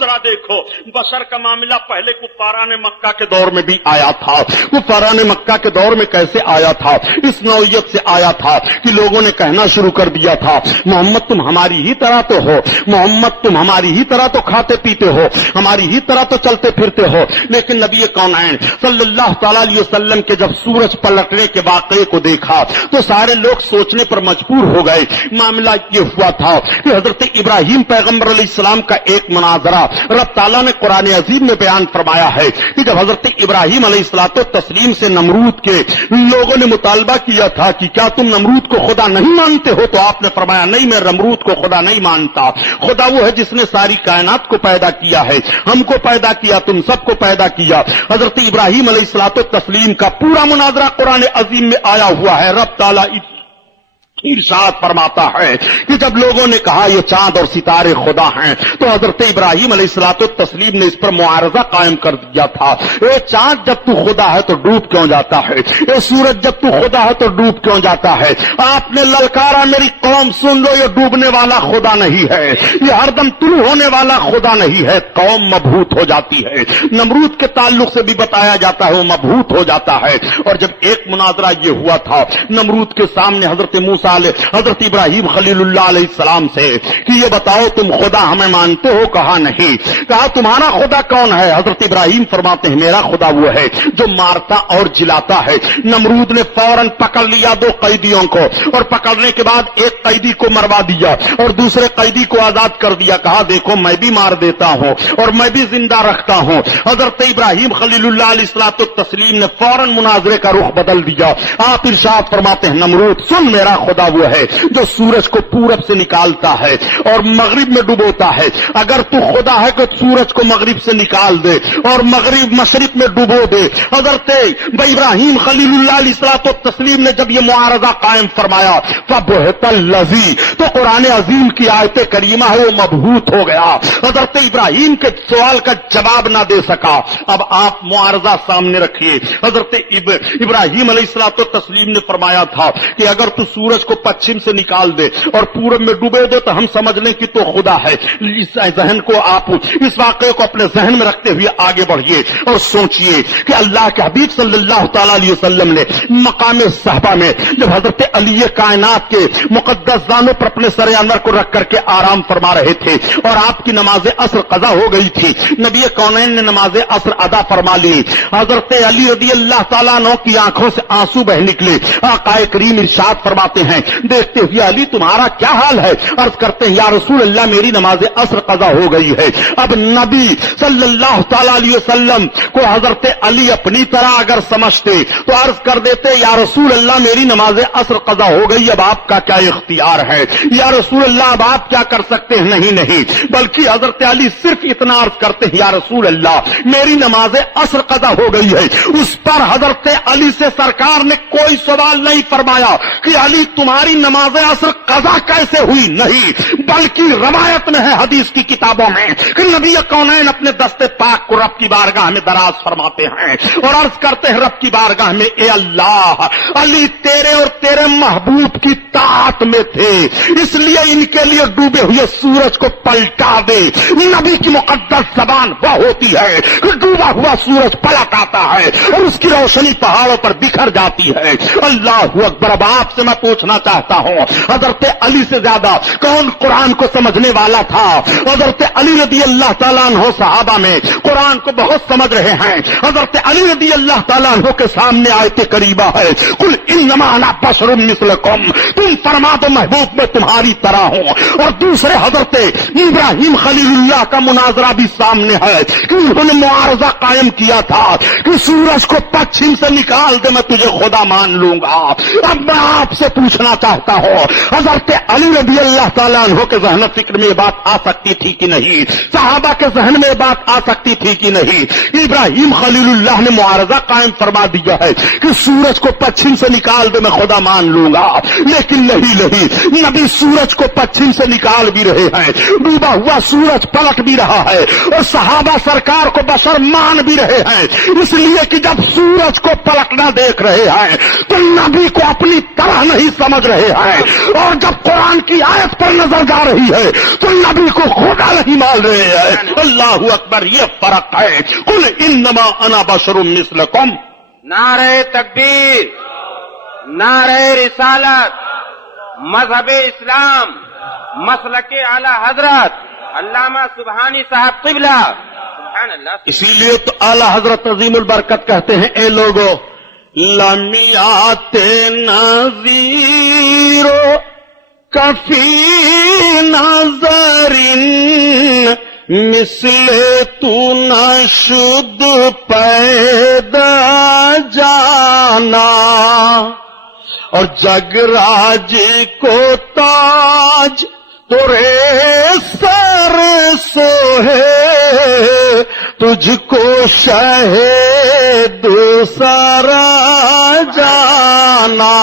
ذرا دیکھو بشر کا معاملہ پہلے کفاران مکہ کے دور میں بھی آیا تھا۔ کفاران مکہ کے دور میں کیسے آیا تھا؟ اس نوعیت سے آیا تھا کہ لوگوں نے کہنا شروع کر دیا تھا محمد تم ہماری ہی طرح تو ہو، محمد تم ہماری ہی طرح تو کھاتے پیتے ہو، ہماری ہی طرح تو چلتے پھرتے ہو۔ لیکن نبی کونین صلی اللہ تعالی علیہ وسلم کے جب سورج پلٹنے کے واقعے کو دیکھا تو سارے لوگ سوچنے پر مجبور ہو گئے۔ معاملہ یہ ہوا تھا کہ حضرت ابراہیم پیغمبر علیہ السلام کا ایک مناظرہ رب تعالیٰ نے قرآن عظیم میں بیان فرمایا ہے کہ جب حضرت ابراہیم علیہ الصلوۃ والتسلیم سے نمرود کے لوگوں نے مطالبہ کیا تھا کہ کیا تم نمرود کو خدا نہیں مانتے ہو، تو آپ نے فرمایا نہیں میں نمرود کو خدا نہیں مانتا، خدا وہ ہے جس نے ساری کائنات کو پیدا کیا ہے، ہم کو پیدا کیا، تم سب کو پیدا کیا۔ حضرت ابراہیم علیہ الصلوۃ والتسلیم کا پورا مناظرہ قرآن قرآن عظیم میں آیا ہوا ہے. رب تعالیٰ ارشاد فرماتا ہے کہ جب لوگوں نے کہا یہ چاند اور ستارے خدا ہیں تو حضرت ابراہیم علیہ الصلوۃ والتسلیم نے اس پر معارضہ قائم کر دیا تھا. اے چاند جب تو خدا ہے تو ڈوب کیوں جاتا ہے؟ اے سورج جب تو خدا ہے تو ڈوب کیوں جاتا ہے؟ آپ نے للکارا میری قوم سن لو، یہ ڈوبنے والا خدا نہیں ہے، یہ ہر دم طلوع ہونے والا خدا نہیں ہے. قوم مبہوت ہو جاتی ہے. نمرود کے تعلق سے بھی بتایا جاتا ہے وہ مبہوت ہو جاتا ہے. اور جب ایک مناظرہ یہ ہوا تھا نمرود کے سامنے حضرت موسیٰ حضرت ابراہیم خلیل اللہ علیہ السلام سے کہ یہ بتاؤ تم خدا ہمیں مانتے ہو؟ کہا نہیں. کہا تمہارا خدا کون ہے؟ حضرت ابراہیم فرماتے ہیں میرا خدا وہ ہے جو مارتا اور جلاتا ہے. نمرود نے فوراً پکڑ لیا 2 قیدیوں کو اور پکڑنے کے بعد ایک قیدی کو مروا دیا اور دوسرے قیدی کو آزاد کر دیا. کہا دیکھو میں بھی مار دیتا ہوں اور میں بھی زندہ رکھتا ہوں. حضرت ابراہیم خلیل اللہ علیہ الصلوۃ والتسلیم نے فوراً مناظرے کا رخ بدل دیا. آپ ارشاد فرماتے ہیں نمرود سن، میرا خدا وہ ہے جو سورج کو پورب سے نکالتا ہے اور مغرب میں ڈبوتا ہے. اگر تو خدا ہے کہ سورج کو مغرب سے نکال دے اور مغرب مشرق میں ڈبو دے. حضرت ابراہیم خلیل اللہ علیہ الصلوۃ والتسلیم نے جب یہ معارضہ قائم فرمایا فبہت الذی، تو قرآن عظیم کی آیت کریمہ ہے وہ مبہوت ہو گیا. حضرت ابراہیم کے سوال کا جواب نہ دے سکا. اب آپ معارضہ سامنے رکھیے. حضرت ابراہیم علیہ الصلوۃ والتسلیم نے فرمایا تھا کہ اگر تو سورج کو پچھم سے نکال دے اور پورب میں ڈوبے دے تو ہم سمجھ لیں کہ تو خدا ہے. اس ذہن کو آپ اس واقعے کو اپنے ذہن میں رکھتے ہوئے آگے بڑھیے اور سوچئے کہ اللہ کے حبیب صلی اللہ تعالی علیہ وسلم نے مقام صحبہ میں جب حضرت علی کائنات کے مقدس دانوں پر اپنے سر انور کو رکھ کر کے آرام فرما رہے تھے اور آپ کی نماز عصر قضا ہو گئی تھی، نبی کونین نے نماز عصر ادا فرما لی. حضرت علی رضی اللہ تعالیٰ عنہ کی آنکھوں سے آنسو بہ نکلے. آقا کریم ارشاد فرماتے ہیں دیکھتے ہوئے علی تمہارا کیا حال ہے؟ عرض کرتے ہیں یا رسول اللہ میری نماز عصر قضا ہو گئی ہے. اب نبی صلی اللہ تعالی علیہ وسلم کو حضرت علی اپنی طرح اگر سمجھتے تو عرض کر دیتے یا رسول اللہ میری نماز عصر قضا ہو گئی، اب آپ کا کیا اختیار ہے؟ یا رسول اللہ اب آپ کیا کر سکتے ہیں؟ نہیں، بلکہ حضرت علی صرف اتنا عرض کرتے ہیں یا رسول اللہ میری نماز عصر قضا ہو گئی ہے. اس پر حضرت علی سے سرکار نے کوئی سوال نہیں فرمایا کہ علی تمہاری نماز عصر قضا کیسے ہوئی؟ نہیں، بلکہ روایت میں ہے حدیث کی کتابوں میں کہ نبی کونین اپنے دست پاک کو رب کی بارگاہ میں دراز فرماتے ہیں اور عرض کرتے ہیں رب کی بارگاہ میں اے اللہ علی تیرے اور تیرے محبوب کی طاعت میں تھے، اس لیے ان کے لیے ڈوبے ہوئے سورج کو پلٹا دے. نبی کی مقدس زبان وہ ہوتی ہے کہ ڈوبا ہوا سورج پلٹ آتا ہے اور اس کی روشنی پہاڑوں پر بکھر جاتی ہے. اللہ اکبر. اب آپ سے میں پوچھنا چاہتا ہوں حضرت علی سے زیادہ کون قرآن کو سمجھنے والا تھا؟ حضرت علی رضی اللہ تعالیٰ عنہ صحابہ میں قرآن کو بہت سمجھ رہے ہیں. حضرت علی رضی اللہ تعالیٰ عنہ کے سامنے آیت کریمہ ہے قل انما انا بشر مثلکم، تم فرما دو محبوب میں تمہاری طرح ہوں. اور دوسرے حضرت ابراہیم خلیل اللہ کا مناظرہ بھی سامنے ہے کہ انہوں نے معارضہ قائم کیا تھا کہ سورج کو پچھم سے نکال دے میں تجھے خدا مان لوں گا. اب میں آپ سے پوچھنا چاہتا ہوں حضرت علی رضی اللہ تعالیٰ عنہ کے ذہن فکر میں یہ بات آ سکتی تھی کہ نہیں؟ صحابہ کے ذہن میں یہ بات آ سکتی تھی کہ نہیں؟ ابراہیم خلیل اللہ نے معارضہ قائم فرما دیا ہے کہ سورج کو پچھم سے نکال دے میں خدا مان لوں گا، لیکن نہیں، نبی سورج کو پچھم سے نکال بھی رہے ہیں، ڈوبا ہوا سورج پلٹ بھی رہا ہے اور صحابہ سرکار کو بشر مان بھی رہے ہیں. اس لیے کہ جب سورج کو پلٹنا دیکھ رہے ہیں تو نبی کو اپنی طرح نہیں سمجھ رہے ہیں اور جب قرآن کی آیت پر نظر جا رہی ہے تو نبی کو خدا نہیں مان رہے ہیں. اللہ اکبر. یہ فرق ہے. قل انما انا بشر مثلکم. نعرہ تکبیر، نعرہ رسالت، مذہب اسلام، مسلک اعلی حضرت علامہ سبحانی صاحب قبلہ. سبحان اللہ. اسی لیے تو اعلی حضرت عظیم البرکت کہتے ہیں اے لوگو لمیات نظیرو کفی نظر مثل تو نشد پیدا جانا، اور جگ راج کو تاج تورے سر سوہے تجھ کو شہ دوسرا جانا.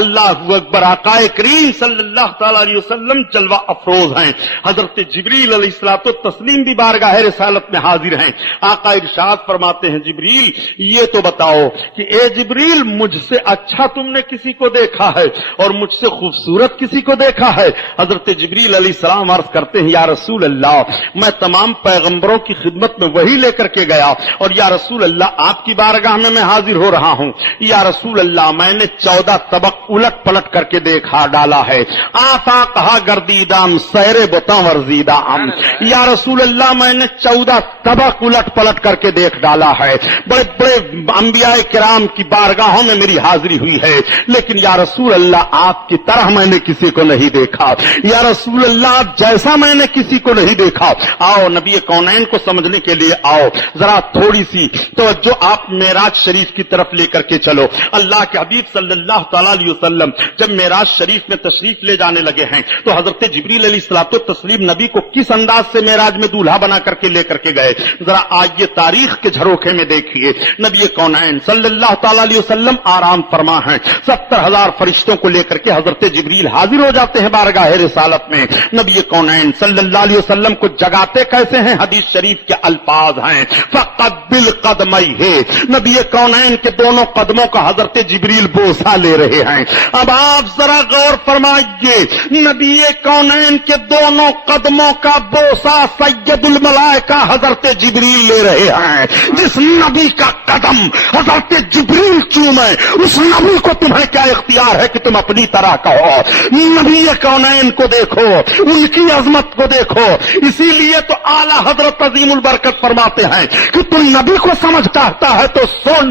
اللہ اکبر. آقا کریم صلی اللہ تعالی علیہ وسلم جلوہ افروز ہیں. حضرت جبریل علیہ الصلوۃ والتسلیم بھی بارگاہ رسالت میں حاضر ہیں. آقا ارشاد فرماتے ہیں جبریل یہ تو بتاؤ کہ اے جبریل مجھ سے اچھا تم نے کسی کو دیکھا ہے اور مجھ سے خوبصورت کسی کو دیکھا ہے؟ حضرت جبریل علیہ السلام عرض کرتے ہیں یا رسول اللہ میں تمام پیغمبروں کی خدمت میں وہی لے کر کے گیا اور یا رسول اللہ آپ کی بارگاہ میں حاضر ہو رہا ہوں. یا رسول اللہ میں نے 14 طبق الٹ پلٹ کر کے دیکھا ڈالا ہے. آفا کہا گردیدام سیر بتاں ورزیدہ ام. یا رسول اللہ میں نے 14 طبق الٹ پلٹ کر کے دیکھ ڈالا ہے. بڑے بڑے انبیاء کرام کی بارگاہوں میں میری حاضری ہوئی ہے لیکن یا رسول اللہ آپ کی طرح میں نے کسی کو نہیں دیکھا. یا رسول اللہ جیسا میں نے کسی کو نہیں دیکھا. آؤ نبی کونین کو سمجھنے کے لیے آؤ ذرا تھوڑی سی توجہ آپ معراج شریف کی طرف لے کر کے چلو. اللہ کے حبیب صلی اللہ تعالی علیہ وسلم جب معراج شریف میں تشریف لے جانے لگے ہیں تو حضرت جبریل علیہ الصلوۃ والتسلیم نبی کو کس انداز سے معراج میں دولہا بنا کر کے لے کر کے گئے ذرا آج یہ تاریخ کے جھروکے میں دیکھیے. نبی کونین صلی اللہ تعالی علیہ وسلم آرام فرما ہیں. 70,000 فرشتوں کو لے کر کے حضرت جبریل حاضر ہو جاتے ہیں بارگاہ رسالت میں. نبی کونین صلی اللہ علیہ وسلم کو جگاتے کیسے ہیں؟ حدیث شریف کے الفاظ ہیں فقبل قدمیہ. نبی کونین کے دونوں قدموں کا حضرت جبریل بوسہ لے رہے ہیں. اب آپ ذرا غور فرمائیے نبی کونین کے دونوں قدموں کا بوسہ سید الملائکہ حضرت جبریل لے رہے ہیں. جس نبی کا قدم حضرت جبریل چومے اس نبی کو تمہیں کیا اختیار ہے کہ تم اپنی طرح کہو؟ نبی کونین کو دیکھو ان کی عظمت کو دیکھو. اسی لیے تو اعلی حضرت عظیم البرکت فرماتے ہیں کہ تم نبی کو سمجھ چاہتا ہے تو سن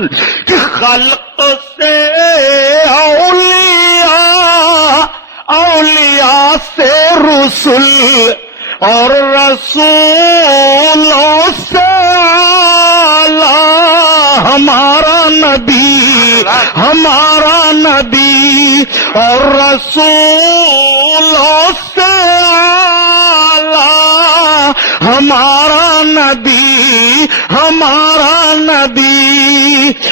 کہ خلق سے اولیاء سے رسول اور رسولوں سے اعلیٰ ہمارا نبی اور رسولوں سے اعلیٰ ہمارا نبی.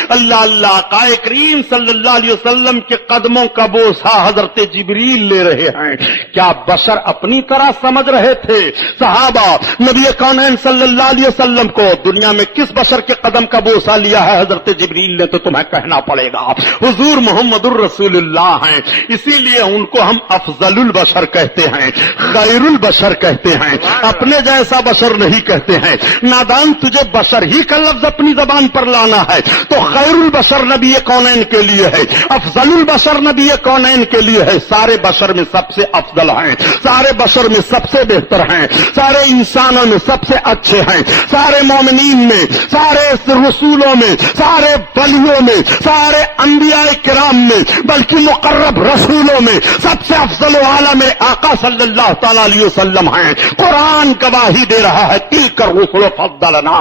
اللہ اللہ قائے کریم صلی اللہ علیہ وسلم کے قدموں کا بوسہ حضرت جبریل لے رہے ہیں. کیا بشر اپنی طرح سمجھ رہے تھے صحابہ نبی کونین صلی اللہ علیہ وسلم کو؟ دنیا میں کس بشر کے قدم کا بوسہ لیا ہے حضرت جبریل نے؟ تو تمہیں کہنا پڑے گا حضور محمد الرسول اللہ ہیں. اسی لیے ان کو ہم افضل البشر کہتے ہیں, خیر البشر کہتے ہیں, اپنے جیسا بشر نہیں کہتے ہیں. نادان تجھے بشر ہی کا لفظ اپنی زبان پر لانا ہے تو خیر البشر نبی کونین کے لیے ہے, افضل البشر نبی کونین کے لیے ہے. سارے بشر میں سب سے افضل ہیں, سارے بشر میں سب سے بہتر ہیں, سارے انسانوں میں سب سے اچھے ہیں, سارے مومنین میں, سارے رسولوں میں, سارے ولیوں میں, سارے انبیاء کرام میں, بلکہ مقرب رسولوں میں سب سے افضل و اعلی میں آقا صلی اللہ تعالی علیہ وسلم ہیں. قرآن گواہی دے رہا ہے تلک الرسل فضلنا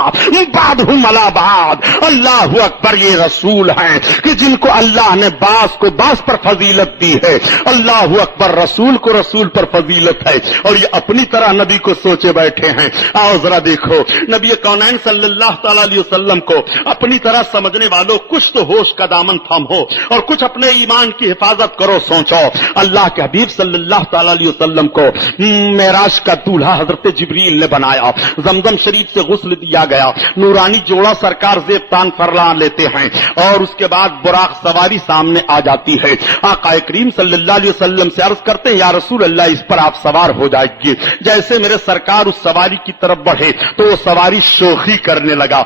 بعضهم علی بعض. اللہ اکبر, یہ رسول ہیں کہ جن کو اللہ نے بعض کو بعض پر فضیلت دی ہے. اللہ اکبر, رسول کو رسول پر فضیلت ہے اور یہ اپنی طرح نبی کو سوچے بیٹھے ہیں. آؤ ذرا دیکھو نبی کونین صلی اللہ تعالی علیہ وسلم کو اپنی طرح سمجھنے والوں کچھ تو ہوش کا دامن تھامو اور کچھ اپنے ایمان کی حفاظت کرو. سوچو اللہ کے حبیب صلی اللہ تعالی علیہ وسلم کو معراج کا دولہا حضرت جبریل نے بنایا. زمزم شریف سے غسل دیا گیا, نورانی جوڑا سرکار زیب تان فرمان لیتے ہیں اور اس کے بعد براق سواری سامنے آ جاتی ہے. آقا کریم صلی اللہ علیہ وسلم سے عرض کرتے ہیں یا رسول اللہ اس پر آپ سوار ہو جائیے. جیسے میرے سرکار اس سواری کی طرف بڑھے تو وہ سواری شوخی کرنے لگا,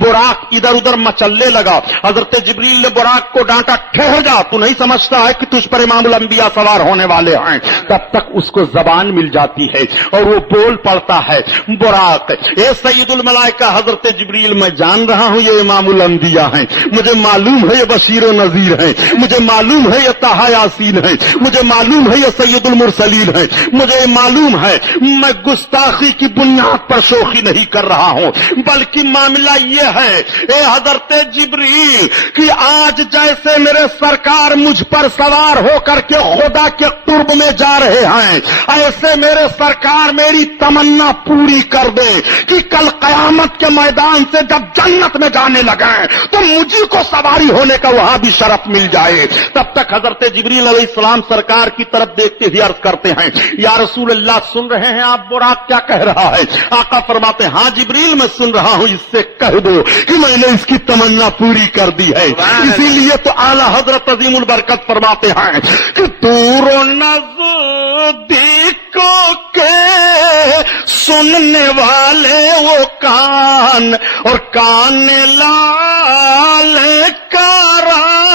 براق ادھر ادھر مچلنے لگا. حضرت جبریل نے براق کو ڈانٹا, ٹھہر جا, تو نہیں سمجھتا ہے کہ تجھ پر امام الانبیاء سوار ہونے والے ہیں؟ تب تک اس کو زبان مل جاتی ہے اور وہ بول پڑتا ہے براق اے سید الملائکہ حضرت جبریل میں جان رہا ہوں یہ امام الانبیاء ہیں, مجھے معلوم ہے یہ بشیر و نذیر ہیں, مجھے معلوم ہے یہ طٰہٰ یاسین ہیں, مجھے معلوم ہے یہ سید المرسلین ہیں, مجھے معلوم ہے میں گستاخی کی بنیاد پر شوخی نہیں کر رہا ہوں بلکہ معاملہ یہ ہے اے حضرت جبریل کہ آج جیسے میرے سرکار مجھ پر سوار ہو کر کے خدا کے قرب میں جا رہے ہیں، ایسے میرے سرکار میری تمنا پوری کر دے کہ کل قیامت کے میدان سے جب جنت میں جانے لگے تو مجھے کو سواری ہونے کا وہاں بھی شرف مل جائے۔ تب تک حضرت جبریل علیہ السلام سرکار کی طرف دیکھتے ہوئے عرض کرتے ہیں، یا رسول اللہ سن رہے ہیں آپ براق کیا کہہ رہا ہے؟ آقا فرماتے ہیں، ہاں جبریل میں سن رہا ہوں، اس سے کہہ دو کہ میں نے اس کی تمنا پوری کر دی ہے۔ اسی لیے تو اعلی حضرت عظیم البرکت فرماتے ہیں کہ دور و نزدیکوں کے سننے والے وہ کان اور کان لال کرامتوں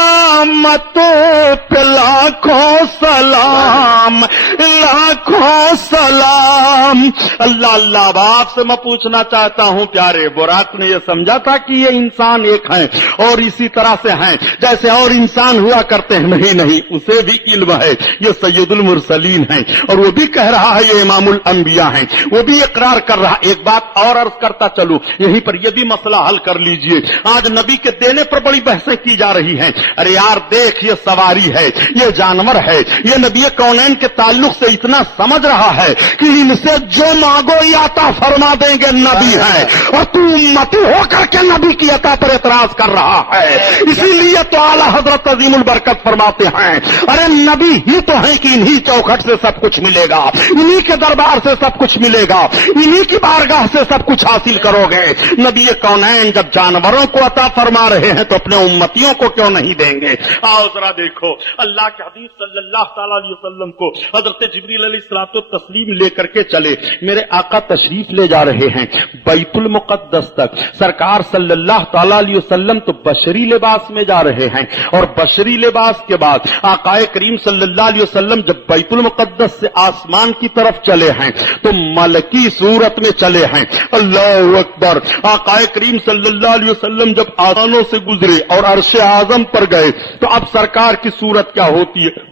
پہ لاکھوں سلام، لاکھوں سلام۔ اللہ اللہ، آپ سے میں پوچھنا چاہتا ہوں پیارے، براق نے یہ سمجھا تھا کہ یہ انسان ایک ہے اور اسی طرح سے ہیں جیسے اور انسان ہوا کرتے ہیں؟ نہیں، اسے بھی علم ہے یہ سید المرسلین ہیں، اور وہ بھی کہہ رہا ہے یہ امام الانبیاء ہیں، وہ بھی اقرار کر رہا۔ ایک بات اور عرض کرتا چلو، یہیں پر یہ بھی مسئلہ حل کر لیجئے۔ آج نبی کے دینے پر بڑی بحثیں کی جا رہی ہیں، ارے یار دیکھ یہ سواری ہے، یہ جانور ہے، یہ نبی کونین کے تعلق سے اتنا سمجھ رہا ہے کہ ان سے جو مانگو یہ عطا فرما دیں گے، نبی ہے، اور تو امتی ہو کر کے نبی کی عطا پر اعتراض کر رہا ہے۔ اسی لیے تو اعلی حضرت عظیم البرکت فرماتے ہیں، ارے نبی ہی تو ہیں کہ انہی چوکھٹ سے سب کچھ ملے گا، انہی کے دربار سے سب کچھ ملے گا، انہی کی بارگاہ سے سب کچھ حاصل کرو گے۔ نبی کونین جب جانوروں کو عطا فرما رہے ہیں تو اپنے امتیوں کو کیوں نہیں دیں گے؟ آؤ ذرا دیکھو، اللہ کے حبیب صلی اللہ تعالی علیہ وسلم کو حضرت جبریل علیہ الصلوۃ والتسلیم لے کر کے چلے، میرے آقا تشریف لے جا رہے ہیں بیت المقدس تک۔ سرکار صلی اللہ تعالی علیہ وسلم تو بشری لباس میں جا رہے ہیں، اور بشری لباس کے بعد آقا کریم صلی اللہ علیہ وسلم جب بیت المقدس سے آسمان کی طرف چلے ہیں تو ملکی صورت میں چلے ہیں۔ اللہ اکبر! آقا کریم صلی اللہ علیہ وسلم جب آسمانوں سے گزرے اور عرش اعظم پر گئے تو اب سرکار کی صورت کیا ہوتی ہے؟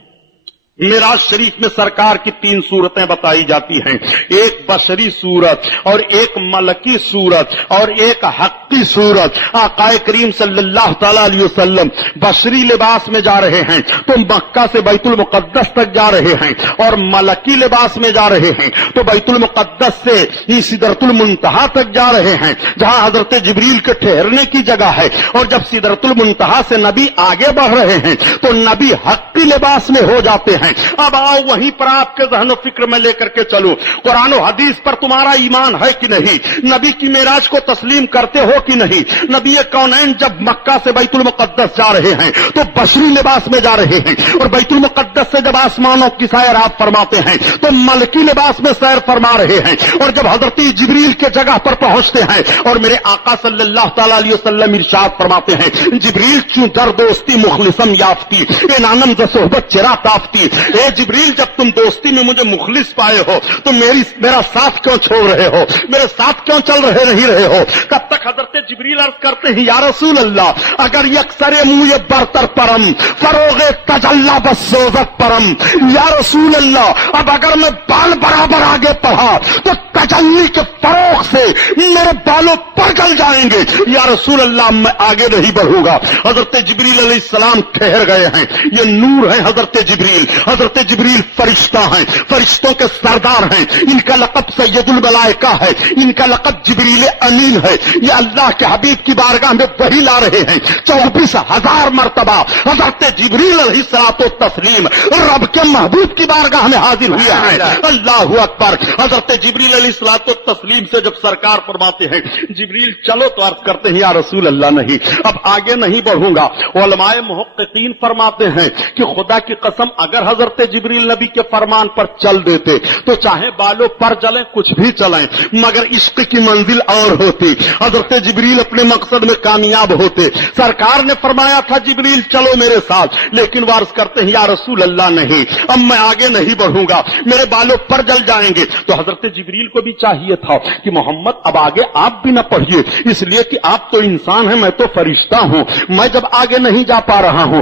معراج شریف میں سرکار کی 3 صورتیں بتائی جاتی ہیں، ایک بشری صورت اور ایک ملکی صورت اور ایک حقی صورت۔ آقا کریم صلی اللہ تعالی علیہ وسلم بشری لباس میں جا رہے ہیں تو مکہ سے بیت المقدس تک جا رہے ہیں، اور ملکی لباس میں جا رہے ہیں تو بیت المقدس سے سدرۃ المنتہا تک جا رہے ہیں جہاں حضرت جبریل کے ٹھہرنے کی جگہ ہے۔ اور جب سدرۃ المنتہا سے نبی آگے بڑھ رہے ہیں تو نبی حقی لباس میں ہو جاتے ہیں۔ اب آؤ وہیں پر آپ کے ذہن و فکر میں لے کر کے چلو، قرآن و حدیث پر تمہارا ایمان ہے کہ نہیں؟ نبی کی معراج کو تسلیم کرتے ہو کہ نہیں؟ نبی کونین جب مکہ سے بیت المقدس جا رہے ہیں تو بشری لباس میں جا رہے ہیں، اور بیت المقدس سے جب آسمانوں کی سیر آپ فرماتے ہیں تو ملکی لباس میں سیر فرما رہے ہیں، اور جب حضرت جبریل کے جگہ پر پہنچتے ہیں اور میرے آقا صلی اللہ تعالی علیہ وسلم ارشاد فرماتے ہیں، جبریل چوں در دوستی مخلصم یافتی اے نانم ز صحبت چرا تافتی، اے جبریل جب تم دوستی میں مجھے مخلص پائے ہو تو میرا ساتھ کیوں چھوڑ رہے ہو، میرے ساتھ کیوں چل نہیں رہے ہو؟ کب تک حضرت جبریل عرض کرتے ہیں، یا رسول اللہ اگر یکسر منہ برتر پرم فروغ تجلا بسوزت پرم، یا رسول اللہ اب اگر میں بال برابر آگے پڑھا تو تجلی کے فروغ سے میرے بالوں پر گل جائیں گے، یا رسول اللہ میں آگے نہیں بڑھوں گا۔ حضرت جبریل علیہ السلام ٹھہر گئے ہیں، یہ نور ہے حضرت جبریل۔ حضرت جبریل فرشتہ ہیں، فرشتوں کے سردار ہیں، ان کا لقب سید الملائکہ ہے، ان کا لقب جبریل امین ہے۔ یہ اللہ کے حبیب کی بارگاہ میں وحی لا رہے ہیں، 24,000 مرتبہ حضرت جبریل علیہ الصلوۃ والتسلیم رب کے محبوب کی بارگاہ میں حاضر ہوئے ہیں۔ اللہ اکبر! حضرت جبریل علیہ الصلوۃ والتسلیم سے جب سرکار فرماتے ہیں جبریل چلو تو عرض کرتے ہیں، یا رسول اللہ نہیں، اب آگے نہیں بڑھوں گا۔ علماء محققین فرماتے ہیں کہ خدا کی قسم اگر حضرت جبریل نبی کے فرمان پر چل دیتے تو چاہے بالوں پر جلیں کچھ بھی چلیں، مگر عشق کی منزل اور ہوتی، حضرت جبریل اپنے مقصد میں کامیاب ہوتے۔ سرکار نے فرمایا تھا جبریل چلو میرے ساتھ، لیکن وہ عرض کرتے ہیں، یا رسول اللہ نہیں، اب میں آگے نہیں بڑھوں گا، میرے بالوں پر جل جائیں گے۔ تو حضرت جبریل کو بھی چاہیے تھا کہ محمد اب آگے آپ بھی نہ پڑھیے، اس لیے کہ آپ تو انسان ہیں، میں تو فرشتہ ہوں، میں جب آگے نہیں جا پا رہا ہوں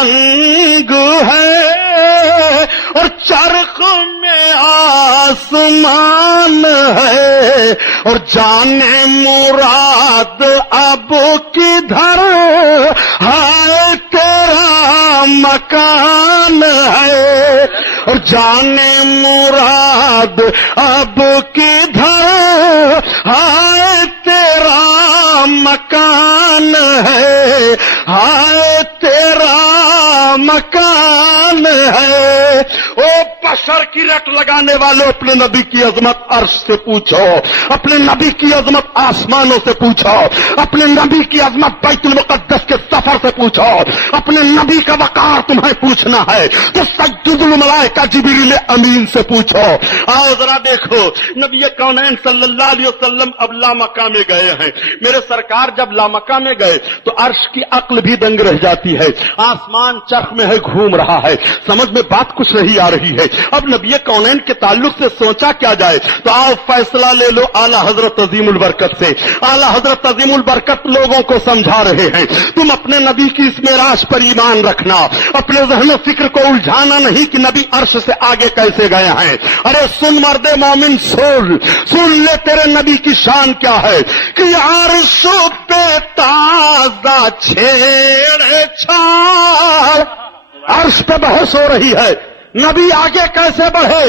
رنگ ہے اور چرخ میں آسمان ہے اور جانے مراد اب کدھر ہے تیرا مکان ہے اور جانے مراد اب کدھر ہے تیرا مکان ہے تیرا مکان ہے. او بشر کی رٹ لگانے والوں اپنے نبی کی عظمت عرش سے پوچھو, اپنے نبی کی عظمت آسمانوں سے پوچھو, اپنے نبی کی عظمت بیت المقدس کے سفر سے پوچھو, اپنے نبی کا وقار تمہیں پوچھنا ہے تو سید الملائکہ جبریل امین سے پوچھو. آؤ ذرا دیکھو نبی کونین صلی اللہ علیہ وسلم اب لامکہ میں گئے ہیں. میرے سرکار جب لامکہ میں گئے تو عرش کی عقل بھی دنگ رہ جاتی ہے, آسمان چرخ میں ہے گھوم رہا ہے, سمجھ میں بات کچھ نہیں آ رہی ہے. اب نبی کونین کے تعلق سے سوچا کیا جائے, تو آؤ فیصلہ لے لو اعلی حضرت عظیم البرکت سے. اعلی حضرت عظیم البرکت لوگوں کو سمجھا رہے ہیں تم اپنے نبی کی اس معراج پر ایمان رکھنا, اپنے ذہن و فکر کو الجھانا نہیں کہ نبی عرش سے آگے کیسے گئے ہیں. ارے سن مرد مومن, سن لے تیرے نبی کی شان کیا ہے کہ عرش پہ تازہ چھیڑ چھاڑ. عرش پہ بحث ہو رہی ہے نبی آگے کیسے بڑھے,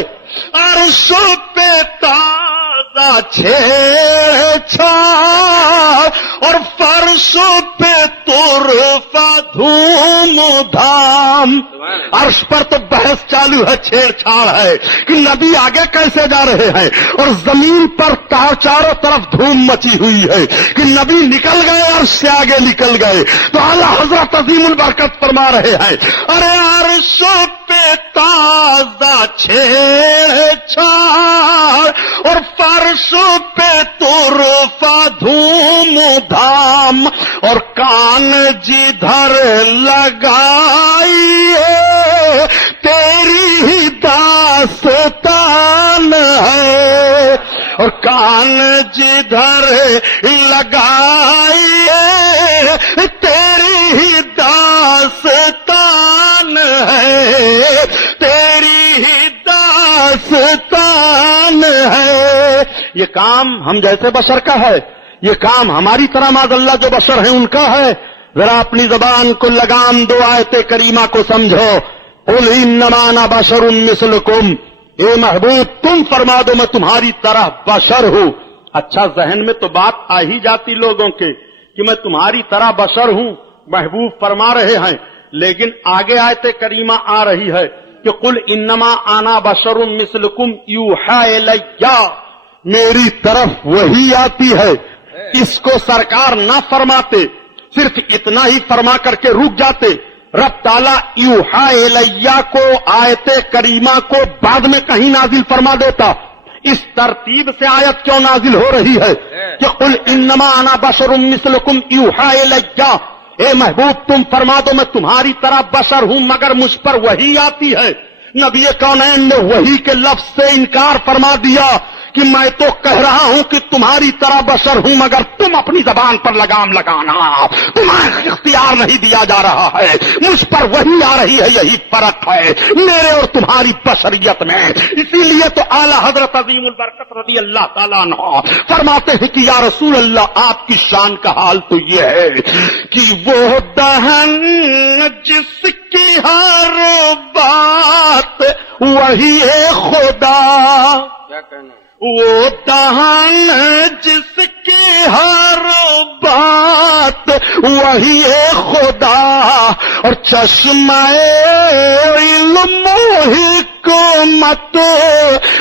عرش پہ تازہ چھیڑ چھاڑ اور فرش پہ طرفہ دھوم دھام. عرش پر تو بحث چالو ہے, چھیڑ چھاڑ ہے کہ نبی آگے کیسے جا رہے ہیں, اور زمین پر چاروں طرف دھوم مچی ہوئی ہے کہ نبی نکل گئے, عرش سے آگے نکل گئے. تو اعلیٰ حضرت عظیم البرکت فرما رہے ہیں ارے عرش پہ تازہ چھیڑ چھاڑ اور فرش پہ طرفہ دھوم دھام اور کان جدھر لگائیے تیری ہی داستان ہے اور کان جدھر لگائیے تیری ہی داستان ہے, تیری ہی داستان ہے. یہ کام ہم جیسے بشر کا ہے, یہ کام ہماری طرح معاذ اللہ جو بشر ہیں ان کا ہے. ذرا اپنی زبان کو لگام دو, آیت کریمہ کو سمجھو. قل انما انا بشر مثلکم, اے محبوب تم فرما دو میں تمہاری طرح بشر ہوں. اچھا ذہن میں تو بات آ ہی جاتی لوگوں کے کہ میں تمہاری طرح بشر ہوں, محبوب فرما رہے ہیں, لیکن آگے آیت کریمہ آ رہی ہے کہ قل انما انا بشر مثلکم یوحی الیہ, میری طرف وہی آتی ہے. اس کو سرکار نہ فرماتے, صرف اتنا ہی فرما کر کے رک جاتے. رب تعالیٰ یوحی الیہ کو آیت کریمہ کو بعد میں کہیں نازل فرما دیتا. اس ترتیب سے آیت کیوں نازل ہو رہی ہے کہ قل انما انا بشر مثلکم یوحی الیہ, اے محبوب تم فرما دو میں تمہاری طرح بشر ہوں مگر مجھ پر وحی آتی ہے. نبی کونین نے وحی کے لفظ سے انکار فرما دیا کہ میں تو کہہ رہا ہوں کہ تمہاری طرح بشر ہوں مگر تم اپنی زبان پر لگام لگانا, تمہیں اختیار نہیں دیا جا رہا ہے, مجھ پر وحی آ رہی ہے. یہی فرق ہے میرے اور تمہاری بشریت میں. اسی لیے تو اعلیٰ حضرت عظیم البرکت رضی اللہ تعالیٰ عنہ فرماتے ہیں کہ یا رسول اللہ آپ کی شان کا حال تو یہ ہے کہ وہ دہن جس کی ہر بات وہی ہے خدا, کیا کہنا, وہ دہن جس کی ہر بات وہی ہے خدا اور چشمہ علم حکمت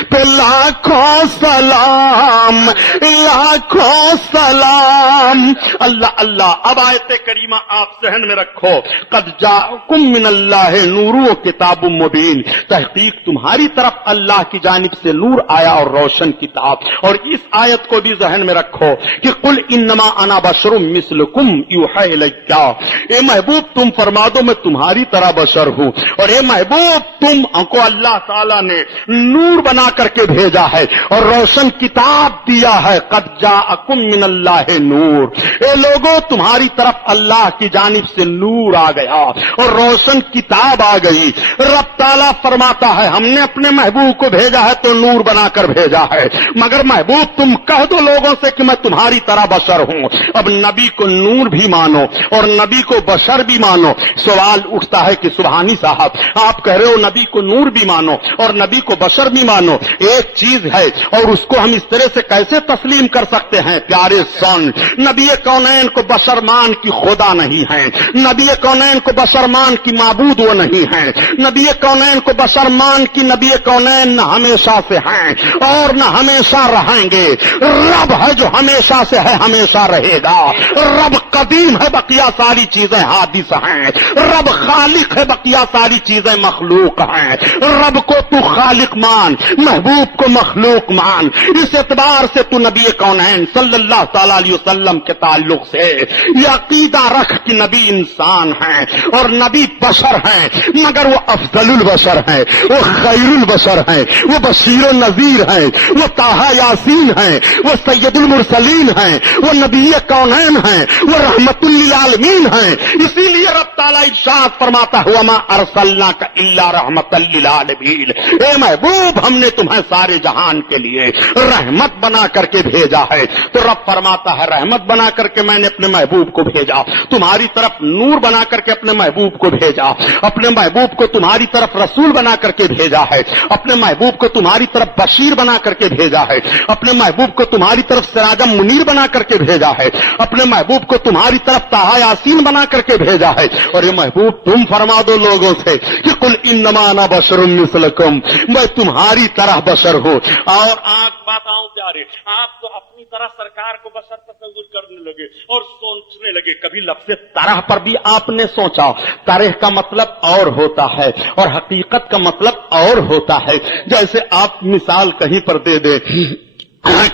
پہ لاکھوں سلام, لاکھوں سلام. اللہ اللہ. اب آیت کریمہ آپ ذہن میں رکھو, قد جاءکم من اللہ نور و کتاب مبین, تحقیق تمہاری طرف اللہ کی جانب سے نور آیا اور روشن کتاب. اور اس آیت کو بھی ذہن میں رکھو کہ قل انما انا بشر مثلکم یوحی الیہ, اے محبوب تم فرما دو میں تمہاری طرح بشر ہوں, اور اے محبوب تم کو اللہ تعالیٰ نے نور بنا کر کے بھیجا ہے اور روشن کتاب دیا ہے. قد جاءکم من اللہ نور. اے لوگوں تمہاری طرف اللہ کی جانب سے نور آ گیا اور روشن کتاب آ گئی. رب تعالیٰ فرماتا ہے ہم نے اپنے محبوب کو بھیجا ہے تو نور بنا کر بھیجا ہے, مگر محبوب تم کہہ دو لوگوں سے کہ میں تمہاری طرح بشر ہوں. اب نبی کو نور بھی مانو اور نبی کو بشر بھی مانو. سوال اٹھتا ہے کہ سبحانی صاحب آپ کہہ رہے ہو نبی کو نور بھی مانو اور نبی کو بشر بھی مانو, ایک چیز ہے اور اس کو ہم اس طرح سے کیسے تسلیم کر سکتے ہیں؟ پیارے سن, نبی کونین کو بشر مان کی خدا نہیں ہے, نبی کونین کو بشر مان کی معبود وہ نہیں ہے, نبی کونین کو بشر مان کی نبی کونین نہ ہمیشہ سے ہیں اور نہ ہمیشہ رہیں گے. رب ہے جو ہمیشہ سے ہے ہمیشہ رہے گا. رب قدیم ہے بقیہ ساری چیزیں حادث ہیں. رب خالق ہے بقیہ ساری چیزیں مخلوق ہیں. رب کو تو خالق مان, محبوب کو مخلوق مان. اس اعتبار سے تو نبی کونین صلی اللہ تعالی علیہ وسلم کے تعلق سے یہ عقیدہ رکھ کہ نبی انسان ہیں اور نبی بشر ہیں, مگر وہ افضل البشر ہیں, وہ خیر البشر ہیں, وہ بشیر و نذیر ہیں, وہ طٰہٰ یاسین ہیں, وہ سید المرسلین ہیں, وہ نبی کونین ہیں, وہ رحمت للعالمین ہیں. اسی لیے رب تعالیٰ ارشاد فرماتا ہے وما ارسلناک الا رحمت للعالمین. اے محبوب ہم نے تمہیں سارے جہان کے لیے رحمت بنا کر کے بھیجا ہے. تو رب فرماتا ہے رحمت بنا کر کے میں نے اپنے محبوب کو بھیجا, تمہاری طرف نور بنا کر کے اپنے محبوب کو بھیجا, اپنے محبوب کو تمہاری طرف رسول بنا کر کے بھیجا ہے, اپنے محبوب کو تمہاری طرف بشیر بنا کر کے بھیجا ہے, اپنے محبوب کو تمہاری طرف سراج منیر بنا کر کے بھیجا ہے, اپنے محبوب کو تمہاری طرف طٰہٰ یاسین بنا کر کے بھیجا ہے. اور یہ محبوب تم فرما دو لوگوں سے کہ قل انما انا بشر مثلکم, میں تمہاری طرح بشر ہوں. اور آپ بتاؤں پیارے, آپ تو اپنی طرح سرکار کو بشر تصور کرنے لگے اور سوچنے لگے. کبھی لفظ طرح پر بھی آپ نے سوچا؟ طرح کا مطلب اور ہوتا ہے اور حقیقت کا مطلب اور ہوتا ہے. جیسے آپ مثال کہیں پر دے دیں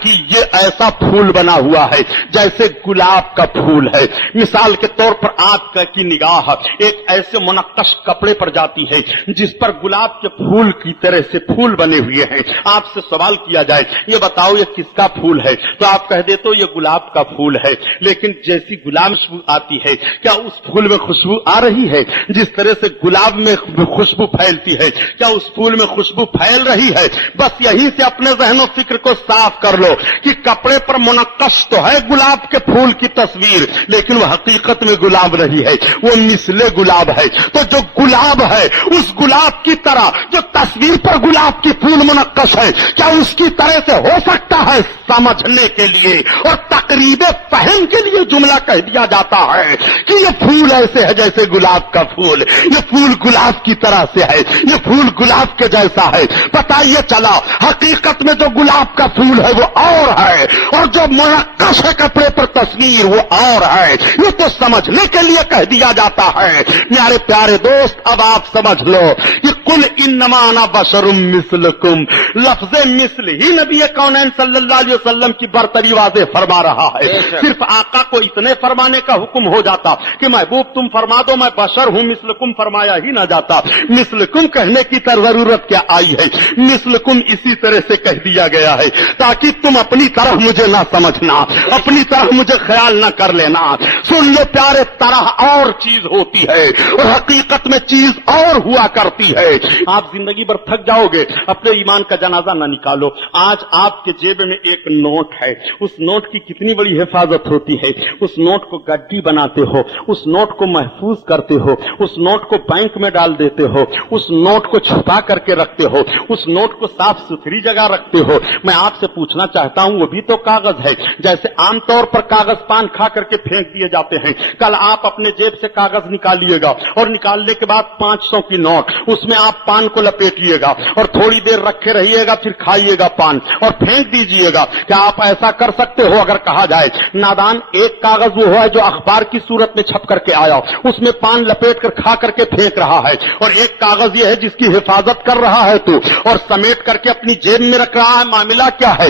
کہ یہ ایسا پھول بنا ہوا ہے جیسے گلاب کا پھول ہے. مثال کے طور پر آپ کی نگاہ ایک ایسے منقش کپڑے پر جاتی ہے جس پر گلاب کے پھول کی طرح سے پھول بنے ہوئے ہیں. آپ سے سوال کیا جائے یہ بتاؤ یہ کس کا پھول ہے, تو آپ کہہ دیتے ہو یہ گلاب کا پھول ہے. لیکن جیسی گلاب خوشبو آتی ہے کیا اس پھول میں خوشبو آ رہی ہے؟ جس طرح سے گلاب میں خوشبو پھیلتی ہے کیا اس پھول میں خوشبو پھیل رہی ہے؟ بس یہیں سے اپنے ذہن و فکر کو صاف کر لو کہ کپڑے پر منقش تو ہے گلاب کے پھول کی تصویر, لیکن وہ حقیقت میں گلاب نہیں ہے, وہ مثل گلاب ہے. تو جو گلاب ہے اس گلاب کی طرح جو تصویر پر گلاب کی پھول منقش ہے کیا اس کی طرح سے ہو سکتا ہے؟ سمجھنے کے لیے اور تقریب فہم کے لیے جملہ کہہ دیا جاتا ہے کہ یہ پھول ایسے ہے جیسے گلاب کا پھول, یہ پھول گلاب کی طرح سے ہے, یہ پھول گلاب کے جیسا ہے. پتہ یہ چلا حقیقت میں جو گلاب کا پھول ہے وہ اور ہے اور جو منقش ہے کپڑے پر تصویر وہ اور ہے. یہ تو سمجھنے کے لیے کہہ دیا جاتا ہے. میرے پیارے دوست اب آپ سمجھ لو کہ قل انما انا بشر مثلکم, لفظ مثل ہی نبی کونین صلی اللہ علیہ وسلم کی برتری واضح فرما رہا ہے. صرف آقا کو اتنے فرمانے کا حکم ہو جاتا کہ محبوب تم فرما دو میں بشر ہوں, مثلکم فرمایا ہی نہ جاتا. مثلکم کہنے کی ضرورت کیا آئی ہے؟ مثلکم اسی طرح سے کہہ دیا گیا ہے تاکہ تم اپنی طرح مجھے نہ سمجھنا, اپنی طرح مجھے خیال نہ کر لینا. سن لو پیارے, طرح اور چیز ہوتی ہے اور حقیقت میں چیز اور ہوا کرتی ہے. آپ زندگی بھر تھک جاؤ گے, اپنے ایمان کا جنازہ نہ نکالو. آج آپ کے جیب میں ایک نوٹ ہے, اس نوٹ کی کتنی بڑی حفاظت ہوتی ہے. اس نوٹ کو گڈی بناتے ہو, اس نوٹ کو محفوظ کرتے ہو, اس نوٹ کو بینک میں ڈال دیتے ہو, اس نوٹ کو چھپا کر کے رکھتے ہو, اس نوٹ کو صاف ستھری جگہ رکھتے ہو. میں آپ سے پوچھنا چاہتا ہوں وہ بھی تو کاغذ ہے. جیسے عام طور پر کاغذ پان کھا کر کے پھینک دیے جاتے ہیں, کل آپ اپنے جیب سے کاغذ نکالیے گا اور نکالنے کے بعد 500 کی نوٹ, اس میں آپ پان کو لپیٹیے گا اور تھوڑی دیر رکھے رہیے گا, پھر کھائیے گا پان اور پھینک دیجیے گا. کیا آپ ایسا کر سکتے ہو؟ اگر کہا جائے نادان, ایک کاغذ وہ ہے جو اخبار کی صورت میں چھپ کر کے آیا, اس میں پان لپیٹ کر کھا کر کے پھینک رہا ہے, اور ایک کاغذ یہ ہے جس کی حفاظت کر رہا ہے تو اور سمیٹ کر کے اپنی جیب میں رکھ رہا ہے. معاملہ کیا ہے؟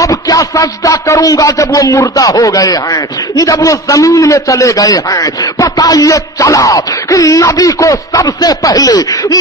اب کیا سجدہ کروں گا جب وہ مردہ ہو گئے ہیں, جب وہ زمین میں چلے گئے ہیں. پتہ یہ چلا کہ نبی کو سب سے پہلے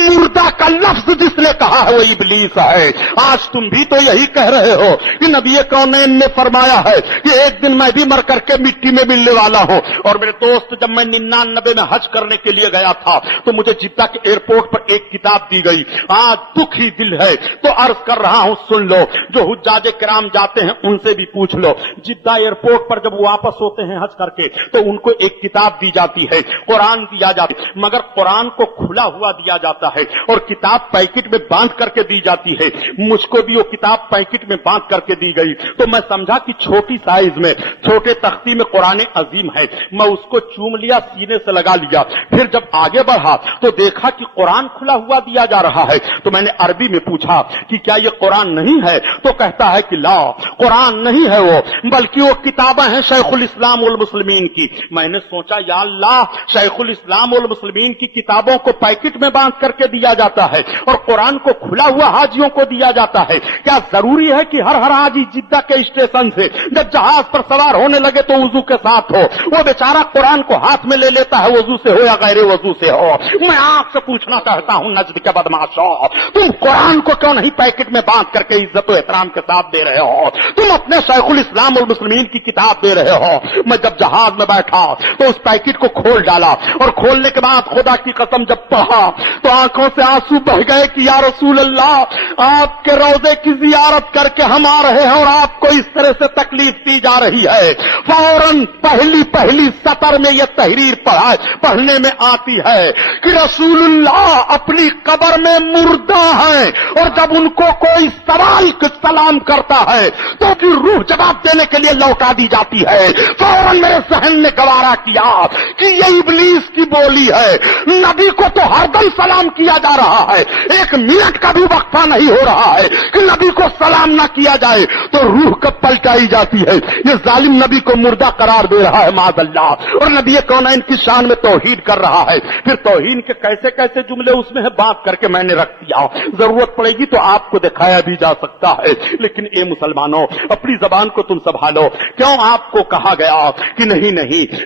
مردہ کا لفظ جس نے کہا ہے وہ ابلیس ہے. آج تم بھی تو یہی کہہ رہے ہو کہ نبی کونین نے فرمایا ہے کہ ایک دن میں بھی مر کر کے مٹی میں ملنے والا ہوں. اور میرے دوست, جب میں 99 میں حج کرنے کے لیے گیا تھا تو مجھے جدہ کے ایئرپورٹ پر ایک کتاب دی گئی. آج دکھی دل ہے تو عرض کر رہا ہوں, سن لو. جو حجاج کرام جاتے ہیں ان سے بھی پوچھ لو. جدہ ایئرپورٹ پر جب واپس ہوتے ہیں حج کر کے تو ان کو ایک کتاب دی جاتی ہے, قرآن دیا جاتا ہے, مگر قرآن کو کھلا ہوا دیا جاتا ہے اور کتاب پیکٹ میں باندھ کر کے دی جاتی ہے. مجھ کو بھی وہ کتاب پیکٹ میں باندھ کر کے دی گئی تو میں سمجھا کہ چھوٹی سائز میں چھوٹے تختی میں قرآن عظیم ہے. میں اس کو چوم لیا, سینے سے لگا لیا. پھر جب آگے بڑھا تو دیکھا کہ قرآن کھلا ہوا دیا جا رہا ہے. تو میں نے عربی میں پوچھا کہ کیا یہ قرآن نہیں ہے؟ تو کہتا ہے کہ لا, قرآن نہیں ہے وہ, بلکہ وہ کتابیں ہیں شیخ الاسلام والمسلمین کی. میں نے سوچا یا اللہ, شیخ الاسلام والمسلمین کی کتابوں کو پیکٹ میں باندھ کر کے دیا جاتا ہے اور قرآن کو کھلا ہوا حاجیوں کو دیا جاتا ہے. کیا ضروری ہے کہ ہر حاجی جدہ کے اسٹیشن سے جب جہاز پر سوار ہونے لگے تو وضو کے ساتھ ہو؟ وہ بیچارہ قرآن کو ہاتھ میں لے لیتا ہے, وضو سے ہو یا غیر وضو سے ہو. میں آپ سے پوچھنا چاہتا ہوں نجد کے بدماشوں, تم قرآن کو کیوں نہیں پیکٹ میں باندھ کر کے عزت و احترام کے ساتھ دے رہے ہو؟ تم اپنے شیخ الاسلام والمسلمین کی کتاب دے رہے ہو. میں جب جہاز میں بیٹھا تو اس پیکٹ کو کھول ڈالا اور کھولنے کے بعد خدا کی قسم جب پڑھا تو آنکھوں سے آنسو بہ گئے کہ یا رسول اللہ, آپ کے روضے کی زیارت کر کے ہم آ رہے ہیں اور آپ کو اس طرح سے تکلیف دی جا رہی ہے. فوراً پہلی سطر میں یہ تحریر پڑھنے میں آتی ہے کہ رسول اللہ اپنی قبر میں مردہ ہیں اور جب ان کو کوئی سلام کرتا ہے تو پھر روح جواب دینے کے لیے لوٹا دی جاتی ہے. فوراً میرے ذہن نے گوارا کیا کہ یہ ابلیس کی بولی ہے. نبی کو تو ہر دم سلام کیا جا رہا ہے, ایک منٹ کا بھی وقفہ نہیں ہو رہا ہے کہ نبی کو سلام نہ کیا جائے تو روح کب پلٹائی جاتی ہے. یہ ظالم نبی کو مردہ قرار دے رہا ہے معاذ اللہ, اور نبی کونین کی شان میں توحید کر رہا ہے. پھر توہین کے کیسے کیسے جملے اس میں ہے, بات کر کے میں نے رکھ دیا. ضرورت پڑے گی تو آپ کو دکھایا بھی جا سکتا ہے. لیکن اے مسلمانوں, اپنی زبان کو تم سنبھالو. کیوں آپ کو کہا گیا کہ نہیں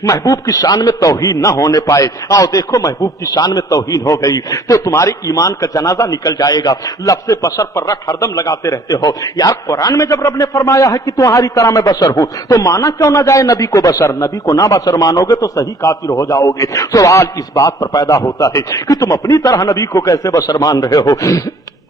محبوب کی شان میں توہین نہ ہونے پائے؟ آؤ دیکھو, محبوب کی شان میں توہین ہو گئی تو تمہارے ایمان کا جنازہ نکل جائے گا. لفظ بشر پر رٹ ہر دم لگاتے رہتے ہو. یار قرآن میں جب رب نے فرمایا ہے کہ تمہاری طرح میں بشر ہوں تو مانا کیوں نہ جائے نبی کو بشر؟ نبی کو نہ بشر مانو گے تو صحیح کافر ہو جاؤ گے. سوال اس بات پر پیدا ہوتا ہے کہ تم اپنی طرح نبی کو کیسے بشر مان رہے ہو؟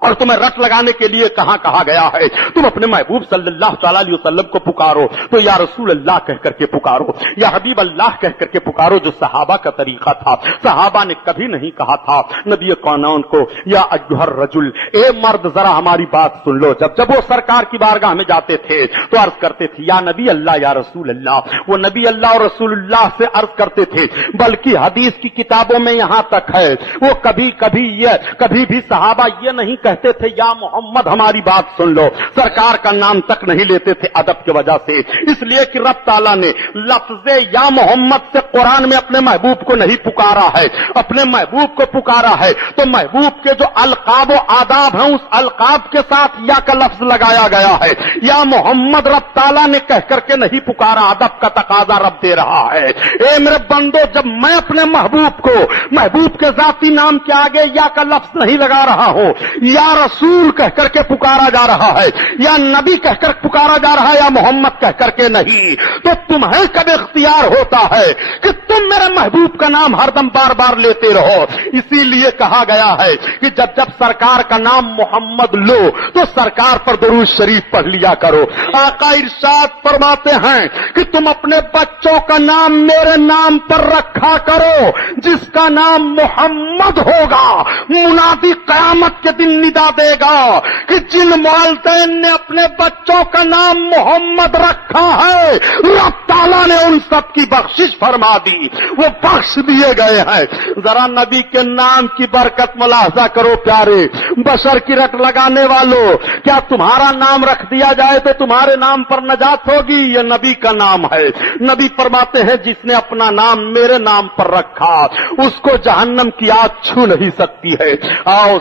اور تمہیں رٹ لگانے کے لیے کہاں کہا گیا ہے تم اپنے محبوب صلی اللہ تعالی علیہ وسلم کو پکارو تو یا رسول اللہ کہہ کر کے پکارو, یا حبیب اللہ کہہ کر کے پکارو, جو صحابہ کا طریقہ تھا. صحابہ نے کبھی نہیں کہا تھا نبی کونین کو یا ایھا الرجل, اے مرد ذرا ہماری بات سن لو. جب وہ سرکار کی بارگاہ میں جاتے تھے تو عرض کرتے تھے یا نبی اللہ یا رسول اللہ. وہ نبی اللہ اور رسول اللہ سے عرض کرتے تھے, بلکہ حدیث کی کتابوں میں یہاں تک ہے وہ کبھی بھی صحابہ یہ نہیں کہتے تھے یا محمد ہماری بات سن لو. سرکار کا نام تک نہیں لیتے تھے ادب کی وجہ سے, اس لیے کہ رب تعالیٰ نے لفظ یا محمد سے قرآن میں اپنے محبوب کو نہیں پکارا ہے. اپنے محبوب کو پکارا ہے تو محبوب کے جو القاب و آداب ہیں اس القاب کے ساتھ یا کا لفظ لگایا گیا ہے. یا محمد رب تعالیٰ نے کہہ کر کے نہیں پکارا, ادب کا تقاضا رب دے رہا ہے. اے میرے بندو, جب میں اپنے محبوب کو محبوب کے ذاتی نام کے آگے یا کا لفظ نہیں لگا رہا ہوں, یا رسول کہہ کر کے پکارا جا رہا ہے, یا نبی کہہ کر پکارا جا رہا ہے, یا محمد کہہ کر کے نہیں, تو تمہیں کب اختیار ہوتا ہے کہ تم میرے محبوب کا نام ہر دم بار بار لیتے رہو. اسی لیے کہا گیا ہے کہ جب سرکار کا نام محمد لو تو سرکار پر درود شریف پڑھ لیا کرو. آقا ارشاد فرماتے ہیں کہ تم اپنے بچوں کا نام میرے نام پر رکھا کرو. جس کا نام محمد ہوگا منادی قیامت کے دن ندا دے گا کہ جن والدین نے اپنے بچوں کا نام محمد رکھا ہے رب تعالیٰ نے ان سب کی بخشش فرما دی, وہ بخش دیے گئے ہیں. ذرا نبی کے نام کی برکت ملاحظہ کرو پیارے. بشر کی رٹ لگانے والوں, کیا تمہارا نام رکھ دیا جائے تو تمہارے نام پر نجات ہوگی؟ یہ نبی کا نام ہے. نبی فرماتے ہیں جس نے اپنا نام میرے نام پر رکھا اس کو جہنم کی آگ چھو نہیں سکتی ہے. آؤ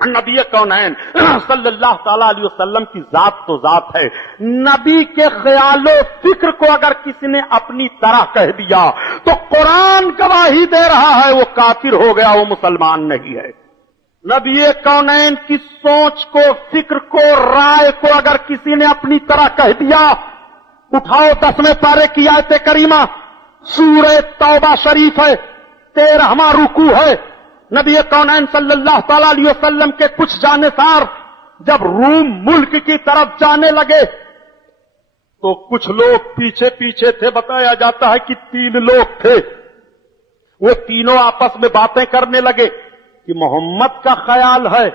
نبی کونین صلی اللہ تعالی علیہ وسلم کی ذات تو ذات ہے، نبی کے خیال و فکر کو اگر کسی نے اپنی طرح کہہ دیا تو قرآن گواہی دے رہا ہے وہ کافر ہو گیا، وہ مسلمان نہیں ہے۔ نبی کونین کی سوچ کو، فکر کو، رائے کو اگر کسی نے اپنی طرح کہہ دیا، اٹھاؤ 10ویں پارے کی آیت کریمہ، سورہ توبہ شریف ہے، 13واں رکوع ہے۔ نبی کونین صلی اللہ تعالی علیہ وسلم کے کچھ جانثار جب روم ملک کی طرف جانے لگے تو کچھ لوگ پیچھے پیچھے تھے، بتایا جاتا ہے کہ 3 لوگ تھے، وہ تینوں آپس میں باتیں کرنے لگے کہ محمد کا خیال ہے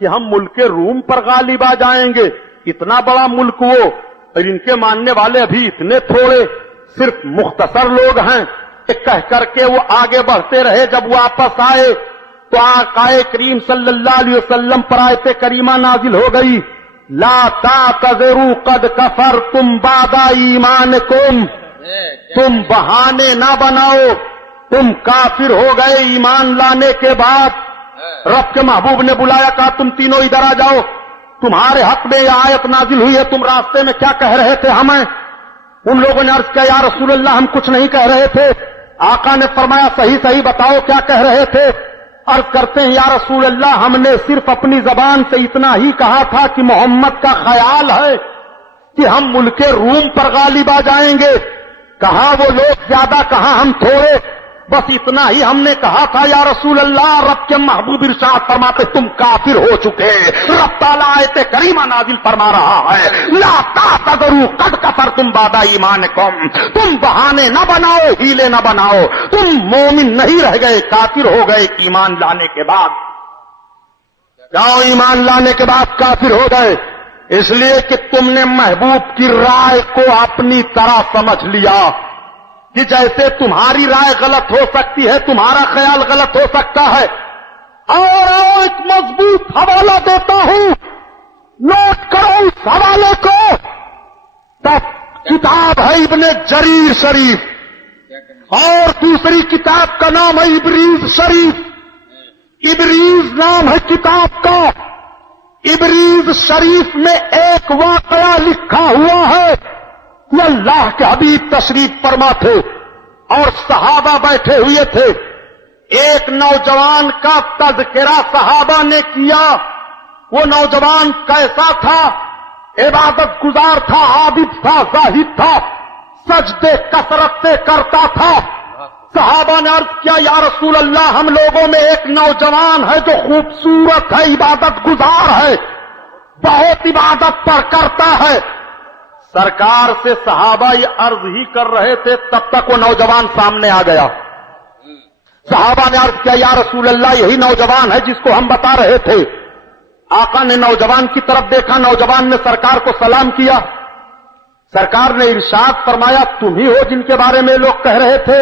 کہ ہم ملک روم پر غالب آ جائیں گے، اتنا بڑا ملک وہ، اور ان کے ماننے والے ابھی اتنے تھوڑے، صرف مختصر لوگ ہیں۔ کہہ کر کے وہ آگے بڑھتے رہے، جب وہ واپس آئے تو آقا کریم صلی اللہ علیہ وسلم پر آیت کریمہ نازل ہو گئی، لا تعتذروا قد کفرتم بعد ایمانکم، تم بہانے نہ بناؤ، تم کافر ہو گئے ایمان لانے کے بعد۔ رب کے محبوب نے بلایا، کہا تم تینوں ادھر آ جاؤ، تمہارے حق میں یہ آیت نازل ہوئی ہے، تم راستے میں کیا کہہ رہے تھے ہمیں؟ ان لوگوں نے عرض کیا، یا رسول اللہ ہم کچھ نہیں کہہ رہے تھے۔ آقا نے فرمایا، صحیح صحیح بتاؤ کیا کہہ رہے تھے؟ عرض کرتے ہیں، یا رسول اللہ ہم نے صرف اپنی زبان سے اتنا ہی کہا تھا کہ محمد کا خیال ہے کہ ہم ملک روم پر غالب آ جائیں گے، کہاں وہ لوگ زیادہ کہاں ہم تھوڑے، بس اتنا ہی ہم نے کہا تھا یا رسول اللہ۔ رب کے محبوب ارشاد فرماتے تم کافر ہو چکے، رب تعالیٰ آیت کریمہ نازل فرما رہا ہے، لا تعتذروا قد کفرتم بعد ایمانکم، تم بہانے نہ بناؤ، ہیلے نہ بناؤ، تم مومن نہیں رہ گئے، کافر ہو گئے ایمان لانے کے بعد۔ کیوں ایمان لانے کے بعد کافر ہو گئے؟ اس لیے کہ تم نے محبوب کی رائے کو اپنی طرح سمجھ لیا کہ جیسے تمہاری رائے غلط ہو سکتی ہے، تمہارا خیال غلط ہو سکتا ہے۔ اور ایک مضبوط حوالہ دیتا ہوں، نوٹ کرو اس حوالے کو، تب کتاب ہے ابن جریر شریف، اور دوسری کتاب کا نام ہے ابریز شریف۔ ابریز نام ہے کتاب کا، ابریز شریف میں ایک واقعہ لکھا ہوا ہے کہ اللہ کے حبیب تشریف فرما تھے اور صحابہ بیٹھے ہوئے تھے، ایک نوجوان کا تذکرہ صحابہ نے کیا۔ وہ نوجوان کیسا تھا؟ عبادت گزار تھا، عابد تھا، زاہد تھا، سجدے کثرت سے کرتا تھا۔ صحابہ نے عرض کیا، یا رسول اللہ ہم لوگوں میں ایک نوجوان ہے جو خوبصورت ہے، عبادت گزار ہے، بہت عبادت پر کرتا ہے۔ سرکار سے صحابہ یہ عرض ہی کر رہے تھے، تب تک وہ نوجوان سامنے آ گیا۔ صحابہ نے عرض کیا، یا رسول اللہ یہی نوجوان ہے جس کو ہم بتا رہے تھے۔ آقا نے نوجوان کی طرف دیکھا، نوجوان نے سرکار کو سلام کیا۔ سرکار نے ارشاد فرمایا، تم ہی ہو جن کے بارے میں لوگ کہہ رہے تھے؟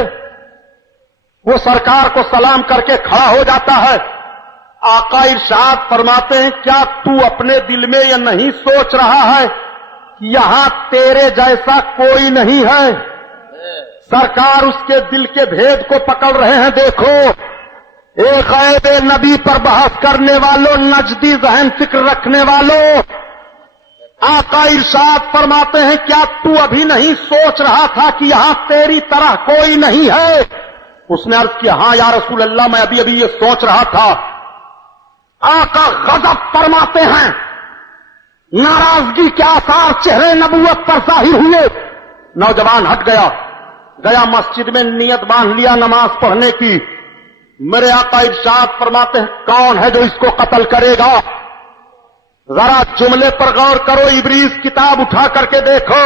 وہ سرکار کو سلام کر کے کھڑا ہو جاتا ہے۔ آقا ارشاد فرماتے ہیں، کیا تو اپنے دل میں یہ نہیں سوچ رہا ہے یہاں تیرے جیسا کوئی نہیں ہے؟ سرکار اس کے دل کے بھید کو پکڑ رہے ہیں۔ دیکھو، ایک غیب نبی پر بحث کرنے والوں، نجدی ذہن فکر رکھنے والوں، آقا ارشاد فرماتے ہیں، کیا تو ابھی نہیں سوچ رہا تھا کہ یہاں تیری طرح کوئی نہیں ہے؟ اس نے عرض کیا، ہاں یا رسول اللہ میں ابھی یہ سوچ رہا تھا۔ آقا غضب فرماتے ہیں، ناراضگی کے آثار چہرے نبوت پر ظاہر ہوئے۔ نوجوان ہٹ گیا مسجد میں نیت باندھ لیا نماز پڑھنے کی۔ میرے آقا ارشاد فرماتے ہیں، کون ہے جو اس کو قتل کرے گا؟ ذرا جملے پر غور کرو، ابریز کتاب اٹھا کر کے دیکھو،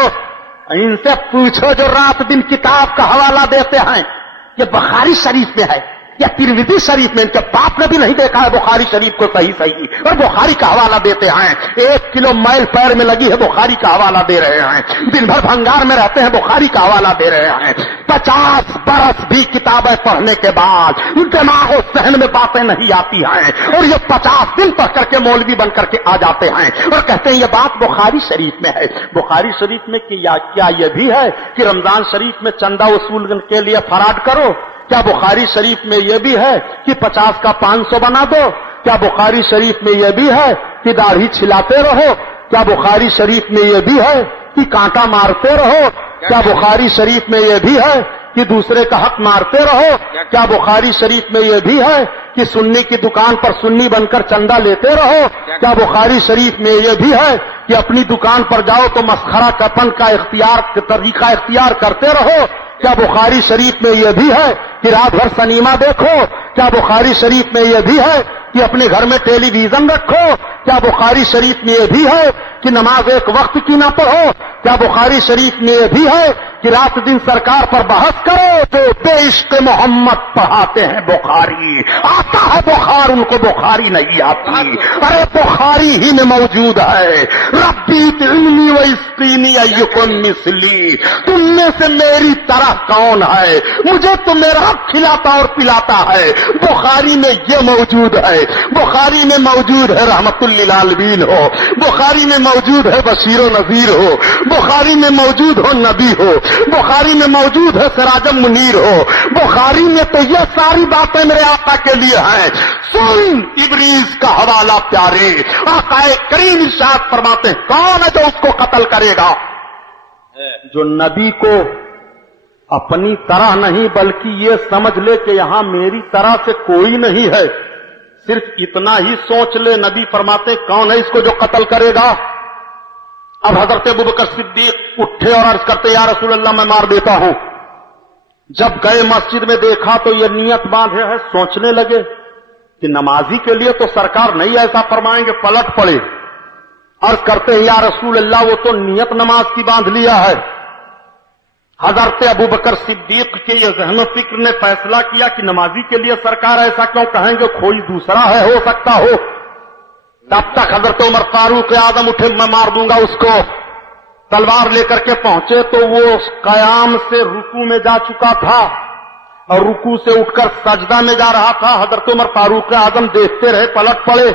ان سے پوچھو جو رات دن کتاب کا حوالہ دیتے ہیں، یہ بخاری شریف میں ہے یا ترمذی شریف میں، ان کے باپ نے بھی نہیں دیکھا ہے بخاری شریف کو صحیح، اور بخاری کا حوالہ دیتے ہیں۔ 1 کلو میل پیر میں لگی ہے، بخاری کا حوالہ دے رہے ہیں۔ دن بھر بھنگار میں رہتے ہیں، بخاری کا حوالہ دے رہے ہیں۔ 50 برس بھی کتابیں پڑھنے کے بعد دماغ و ذہن میں باتیں نہیں آتی ہیں، اور یہ 50 دن پڑھ کر کے مولوی بن کر کے آ جاتے ہیں اور کہتے ہیں یہ بات بخاری شریف میں ہے۔ بخاری شریف میں کیا یہ بھی ہے کہ رمضان شریف میں چندہ وصول کے لیے فراڈ کرو؟ کیا بخاری شریف میں یہ بھی ہے کہ 50 کا 500 بنا دو؟ کیا بخاری شریف میں یہ بھی ہے کہ داڑھی چھلاتے رہو؟ کیا بخاری شریف میں یہ بھی ہے کہ کانٹا مارتے رہو؟ کیا بخاری شریف میں یہ بھی ہے کہ دوسرے کا حق مارتے رہو؟ کیا بخاری شریف میں یہ بھی ہے کہ سنی کی دکان پر سنی بن کر چندہ لیتے رہو؟ کیا بخاری شریف میں یہ بھی ہے کہ اپنی دکان پر جاؤ تو مسخرہ کپن کا طریقہ اختیار کرتے رہو؟ کیا بخاری شریف میں یہ بھی ہے کہ رات بھر سنیما دیکھو؟ کیا بخاری شریف میں یہ بھی ہے کہ اپنے گھر میں ٹیلی ویژن رکھو؟ کیا بخاری شریف میں یہ بھی ہے کہ نماز ایک وقت کی نہ پڑھو؟ کیا بخاری شریف میں یہ بھی ہے کہ رات دن سرکار پر بحث کرو؟ تو بے عشق محمد پڑھاتے ہیں بخاری، آتا ہے بخار، ان کو بخاری نہیں آتی۔ ارے بخاری ہی میں موجود ہے، ربی علمی و اسقینی ایکم مثلی، تم میں سے میری طرح کون ہے؟ مجھے تو میرا کھلاتا اور پلاتا ہے۔ بخاری میں یہ موجود ہے، بخاری میں موجود ہے رحمت للعالمین ہو، بخاری میں موجود ہے بشیر و نذیر ہو، بخاری میں موجود ہو نبی ہو، بخاری میں موجود ہے سراج منیر ہو، بخاری میں تو یہ ساری باتیں میرے آقا کے لیے ہیں۔ سن ابلیس کا حوالہ پیارے، آقا کریم ارشاد فرماتے ہیں کون ہے جو اس کو قتل کرے گا؟ جو نبی کو اپنی طرح نہیں بلکہ یہ سمجھ لے کہ یہاں میری طرح سے کوئی نہیں ہے، صرف اتنا ہی سوچ لے۔ نبی فرماتے کون ہے اس کو جو قتل کرے گا؟ اب حضرت ابوبکر صدیق اٹھے اور عرض کرتے یا رسول اللہ میں مار دیتا ہوں۔ جب گئے مسجد میں دیکھا تو یہ نیت باندھے ہے، سوچنے لگے کہ نمازی کے لیے تو سرکار نہیں ایسا فرمائیں گے، پلٹ پڑے۔ عرض کرتے ہیں یا رسول اللہ وہ تو نیت نماز کی باندھ لیا ہے۔ حضرت ابوبکر صدیق کے یہ ذہن و فکر نے فیصلہ کیا کہ نمازی کے لیے سرکار ایسا کیوں کہیں گے، کوئی دوسرا ہے، ہو سکتا ہو۔ تب تک حضرت عمر فاروق اعظم اٹھے میں مار دوں گا اس کو، تلوار لے کر کے پہنچے تو وہ قیام سے رکوع میں جا چکا تھا اور رکوع سے اٹھ کر سجدہ میں جا رہا تھا۔ حضرت عمر فاروق اعظم دیکھتے رہے، پلٹ پڑے۔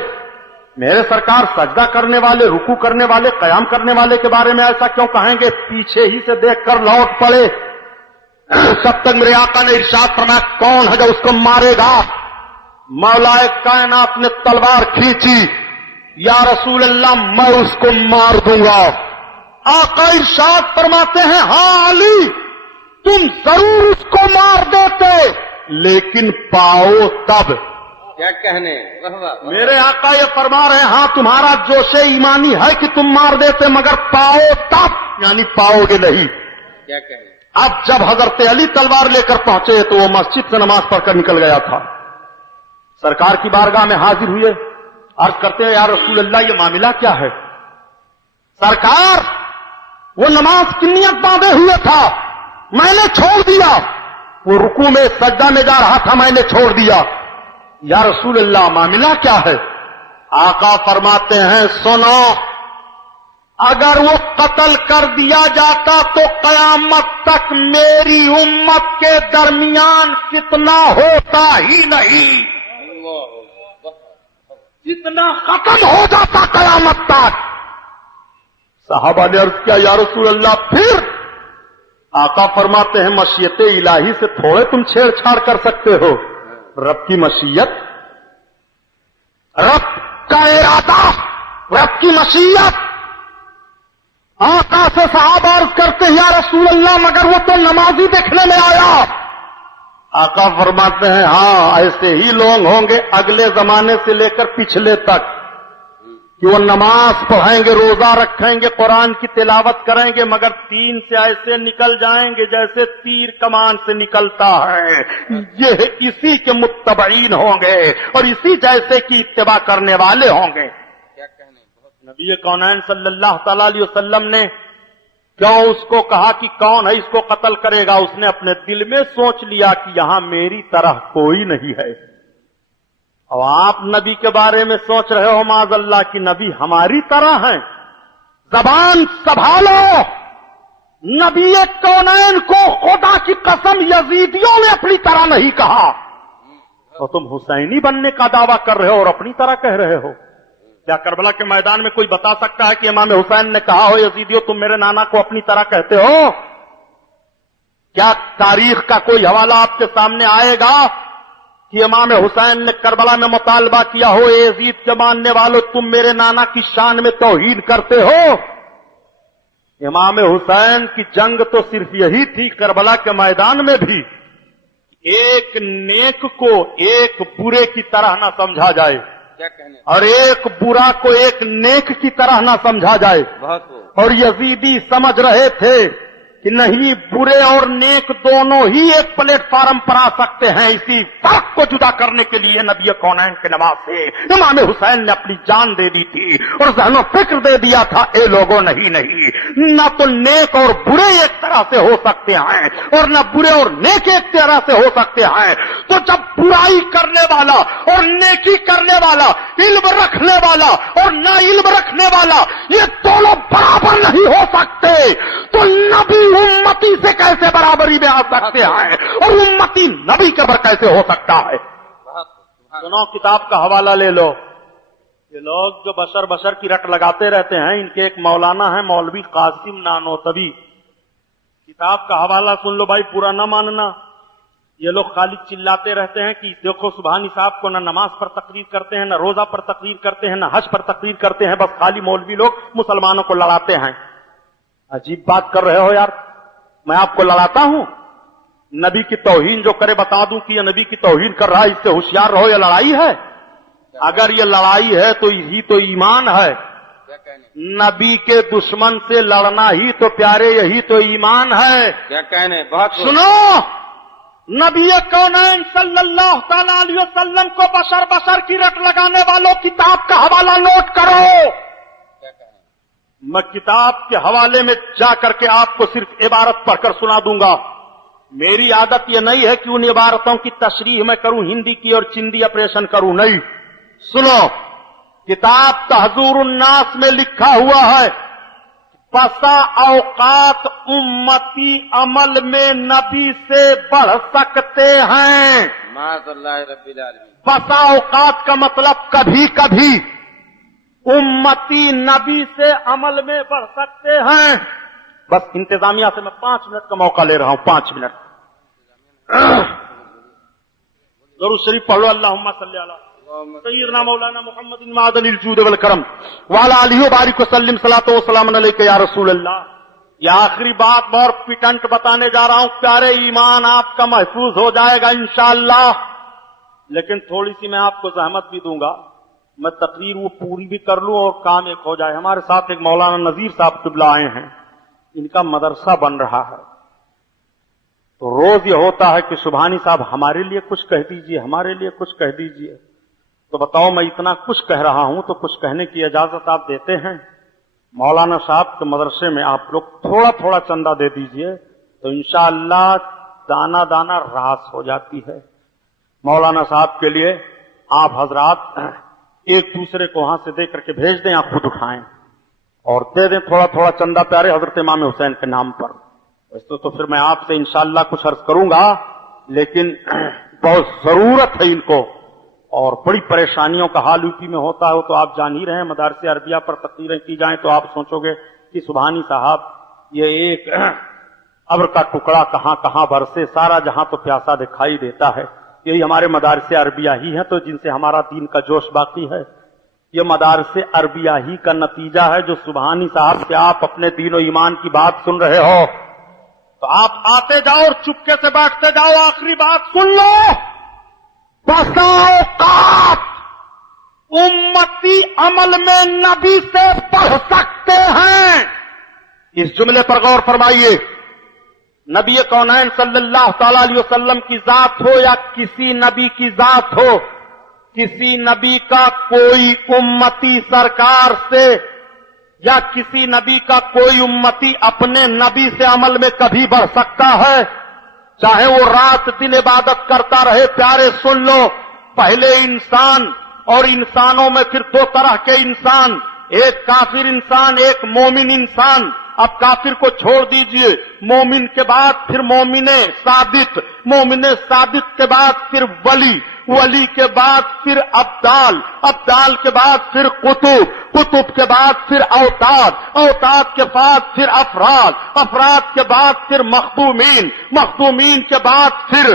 میرے سرکار سجدہ کرنے والے، رکوع کرنے والے، قیام کرنے والے کے بارے میں ایسا کیوں کہیں گے؟ پیچھے ہی سے دیکھ کر لوٹ پڑے۔ سب تک میرے آقا نے ارشاد فرمایا کون ہے جو اس کو مارے گا؟ مولا کائنات نے تلوار کھینچی، یا رسول اللہ میں اس کو مار دوں گا۔ آقا ارشاد فرماتے ہیں ہاں علی تم ضرور اس کو مار دیتے، لیکن پاؤ تب۔ کیا کہنے؟ میرے آقا یہ فرما رہے ہیں ہاں تمہارا جوش ایمانی ہے کہ تم مار دیتے، مگر پاؤ تب، یعنی پاؤ گے نہیں۔ کیا کہنے؟ اب جب حضرت علی تلوار لے کر پہنچے تو وہ مسجد سے نماز پڑھ کر نکل گیا تھا۔ سرکار کی بارگاہ میں حاضر ہوئے، عرض کرتے ہیں یا رسول اللہ یہ معاملہ کیا ہے؟ سرکار وہ نماز کی نیت باندھے ہوئے تھا، میں نے چھوڑ دیا، وہ رکوع میں سجدہ میں جا رہا تھا، میں نے چھوڑ دیا۔ یا رسول اللہ معاملہ کیا ہے؟ آقا فرماتے ہیں سنو، اگر وہ قتل کر دیا جاتا تو قیامت تک میری امت کے درمیان فتنہ ہوتا ہی نہیں، فتنہ ختم ہو جاتا قیامت تک۔ صحابہ نے عرض کیا یا رسول اللہ پھر؟ آقا فرماتے ہیں مشیت الہی سے تھوڑے تم چھیڑ چھاڑ کر سکتے ہو، رب کی مشیت، رب کا ارادہ، رب کی مشیت۔ آقا سے صحابہ عرض کرتے ہیں یا رسول اللہ مگر وہ تو نمازی دیکھنے میں آیا۔ آقا فرماتے ہیں ہاں ایسے ہی لوگ ہوں گے اگلے زمانے سے لے کر پچھلے تک، کہ وہ نماز پڑھیں گے، روزہ رکھیں گے، قرآن کی تلاوت کریں گے، مگر دین سے ایسے نکل جائیں گے جیسے تیر کمان سے نکلتا ہے۔ یہ اسی کے متبعین ہوں گے اور اسی جیسے کی اتباع کرنے والے ہوں گے۔ کیا کہنے؟ نبی کونین صلی اللہ تعالی علیہ وسلم نے کیوں اس کو کہا کہ کون ہے اس کو قتل کرے گا؟ اس نے اپنے دل میں سوچ لیا کہ یہاں میری طرح کوئی نہیں ہے۔ اور آپ نبی کے بارے میں سوچ رہے ہو معاذ اللہ کی نبی ہماری طرح ہیں، زبان سنبھالو۔ نبی کونین کو خدا کی قسم یزیدیوں نے اپنی طرح نہیں کہا، اور تم حسینی بننے کا دعویٰ کر رہے ہو اور اپنی طرح کہہ رہے ہو۔ کیا کربلا کے میدان میں کوئی بتا سکتا ہے کہ امام حسین نے کہا ہو یزیدیوں تم میرے نانا کو اپنی طرح کہتے ہو؟ کیا تاریخ کا کوئی حوالہ آپ کے سامنے آئے گا کہ امام حسین نے کربلا میں مطالبہ کیا ہو اے یزید کے ماننے والوں تم میرے نانا کی شان میں توہین کرتے ہو؟ امام حسین کی جنگ تو صرف یہی تھی کربلا کے میدان میں بھی ایک نیک کو ایک برے کی طرح نہ سمجھا جائے کیا کہنے اور ایک برا کو ایک نیک کی طرح نہ سمجھا جائے. بہت خوب. اور یزیدی سمجھ رہے تھے کہ نہیں برے اور نیک دونوں ہی ایک پلیٹ فارم پر آ سکتے ہیں. اسی فرق کو جدا کرنے کے لیے نبی کونین کے نواز سے امام حسین نے اپنی جان دے دی تھی اور ذہن و فکر دے دیا تھا اے لوگوں نہیں نہ تو نیک اور برے ایک طرح سے ہو سکتے ہیں اور نہ برے اور نیک ایک طرح سے ہو سکتے ہیں. تو جب برائی کرنے والا اور نیکی کرنے والا علم رکھنے والا اور نا علم رکھنے والا یہ دونوں برابر نہیں ہو سکتے تو نبی امتی سے کیسے برابری میں آ سکتے ہیں اور امتی نبی کے بر کیسے ہو سکتا ہے؟ بہت خوب. سنو کتاب کا حوالہ لے لو. یہ لوگ جو بشر کی رٹ لگاتے رہتے ہیں ان کے ایک مولانا ہے مولوی قاسم نانوتوی. کتاب کا حوالہ سن لو بھائی, پورا نہ ماننا. یہ لوگ خالی چلاتے رہتے ہیں کہ دیکھو سبحانی صاحب کو نہ نماز پر تقریر کرتے ہیں نہ روزہ پر تقریر کرتے ہیں نہ حج پر تقریر کرتے ہیں, بس خالی مولوی لوگ مسلمانوں کو لڑاتے ہیں. عجیب بات کر رہے ہو یار, میں آپ کو لڑاتا ہوں؟ نبی کی توہین جو کرے بتا دوں کہ یہ نبی کی توہین کر رہا ہے, اس سے ہوشیار رہو. یہ لڑائی ہے؟ اگر یہ لڑائی ہے تو یہی تو ایمان ہے. کیا کہنے نبی کے دشمن سے لڑنا ہی تو پیارے یہی تو ایمان ہے. کیا کہنے بہت خوب. سنو, نبی کونین صلی اللہ تعالی علیہ وسلم کو بشر کی رٹ لگانے والوں کتاب کا حوالہ نوٹ کرو. کیا کہنے میں کتاب کے حوالے میں جا کر کے آپ کو صرف عبارت پڑھ کر سنا دوں گا. میری عادت یہ نہیں ہے کہ ان عبارتوں کی تشریح میں کروں, ہندی کی اور چندی آپریشن کروں, نہیں. سنو, کتاب تحذور الناس میں لکھا ہوا ہے بسا اوقات امتی عمل میں نبی سے بڑھ سکتے ہیں. معاذ اللہ رب العالمین. بسا اوقات کا مطلب کبھی کبھی امتی نبی سے عمل میں بڑھ سکتے ہیں. بس انتظامیہ سے میں 5 منٹ کا موقع لے رہا ہوں, 5 منٹ. ضرور شریف پڑھو. اللہم صلی علی سیدنا مولانا محمد معدن الجود والکرم وعلی آلہ وبارک وسلم صلاۃ و سلام علیک یا رسول اللہ. یہ آخری بات بہت پیٹنٹ بتانے جا رہا ہوں, پیارے ایمان آپ کا محفوظ ہو جائے گا انشاءاللہ. لیکن تھوڑی سی میں آپ کو زحمت بھی دوں گا, میں تقریر وہ پوری بھی کر لوں اور کام ایک ہو جائے. ہمارے ساتھ ایک مولانا نذیر صاحب قبلہ آئے ہیں, ان کا مدرسہ بن رہا ہے. تو روز یہ ہوتا ہے کہ سبحانی صاحب ہمارے لیے کچھ کہہ دیجئے, ہمارے لیے کچھ کہہ دیجئے. تو بتاؤ میں اتنا کچھ کہہ رہا ہوں تو کچھ کہنے کی اجازت آپ دیتے ہیں؟ مولانا صاحب کے مدرسے میں آپ لوگ تھوڑا تھوڑا چندہ دے دیجئے تو انشاءاللہ دانا دانا راس ہو جاتی ہے. مولانا صاحب کے لیے آپ حضرات ایک دوسرے کو وہاں سے دے کر کے بھیج دیں, آپ خود اٹھائیں اور دے دیں تھوڑا تھوڑا چندہ پیارے حضرت امام حسین کے نام پر. ویسے تو پھر میں آپ سے انشاءاللہ کچھ عرض کروں گا, لیکن بہت ضرورت ہے ان کو اور بڑی پریشانیوں کا حال یوپی میں ہوتا ہے. تو آپ جان ہی رہے ہیں مدارس عربیہ پر تقریریں کی جائیں تو آپ سوچو گے کہ سبحانی صاحب یہ ایک ابر کا ٹکڑا کہاں کہاں برسے, سارا جہاں تو پیاسا دکھائی دیتا ہے. یہی ہمارے مدارس عربیہ ہی ہیں تو جن سے ہمارا دین کا جوش باقی ہے. یہ مدارس عربیہ ہی کا نتیجہ ہے جو سبحانی صاحب سے آپ اپنے دین و ایمان کی بات سن رہے ہو. تو آپ آتے جاؤ اور چپکے سے بیٹھتے جاؤ. آخری بات سن لو, بسا اوقات امتی عمل میں نبی سے بڑھ سکتے ہیں. اس جملے پر غور فرمائیے. نبی کونین صلی اللہ تعالی علیہ وسلم کی ذات ہو یا کسی نبی کی ذات ہو, کسی نبی کا کوئی امتی سرکار سے یا کسی نبی کا کوئی امتی اپنے نبی سے عمل میں کبھی بڑھ سکتا ہے, چاہے وہ رات دن عبادت کرتا رہے. پیارے سن لو, پہلے انسان اور انسانوں میں پھر 2 طرح کے انسان, ایک کافر انسان, ایک مومن انسان. اب کافر کو چھوڑ دیجئے, مومن کے بعد پھر مومن صادق, مومن صادق کے بعد پھر ولی, ولی کے بعد پھر ابدال, ابدال کے بعد پھر قطب, قطب کے بعد پھر اوتاد, اوتاد کے بعد پھر افراد, افراد کے بعد پھر مخدومین, مخدومین کے بعد پھر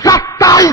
27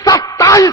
27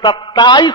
27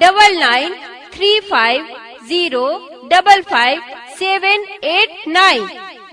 993550558789।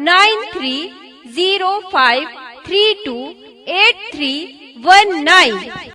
9305328319।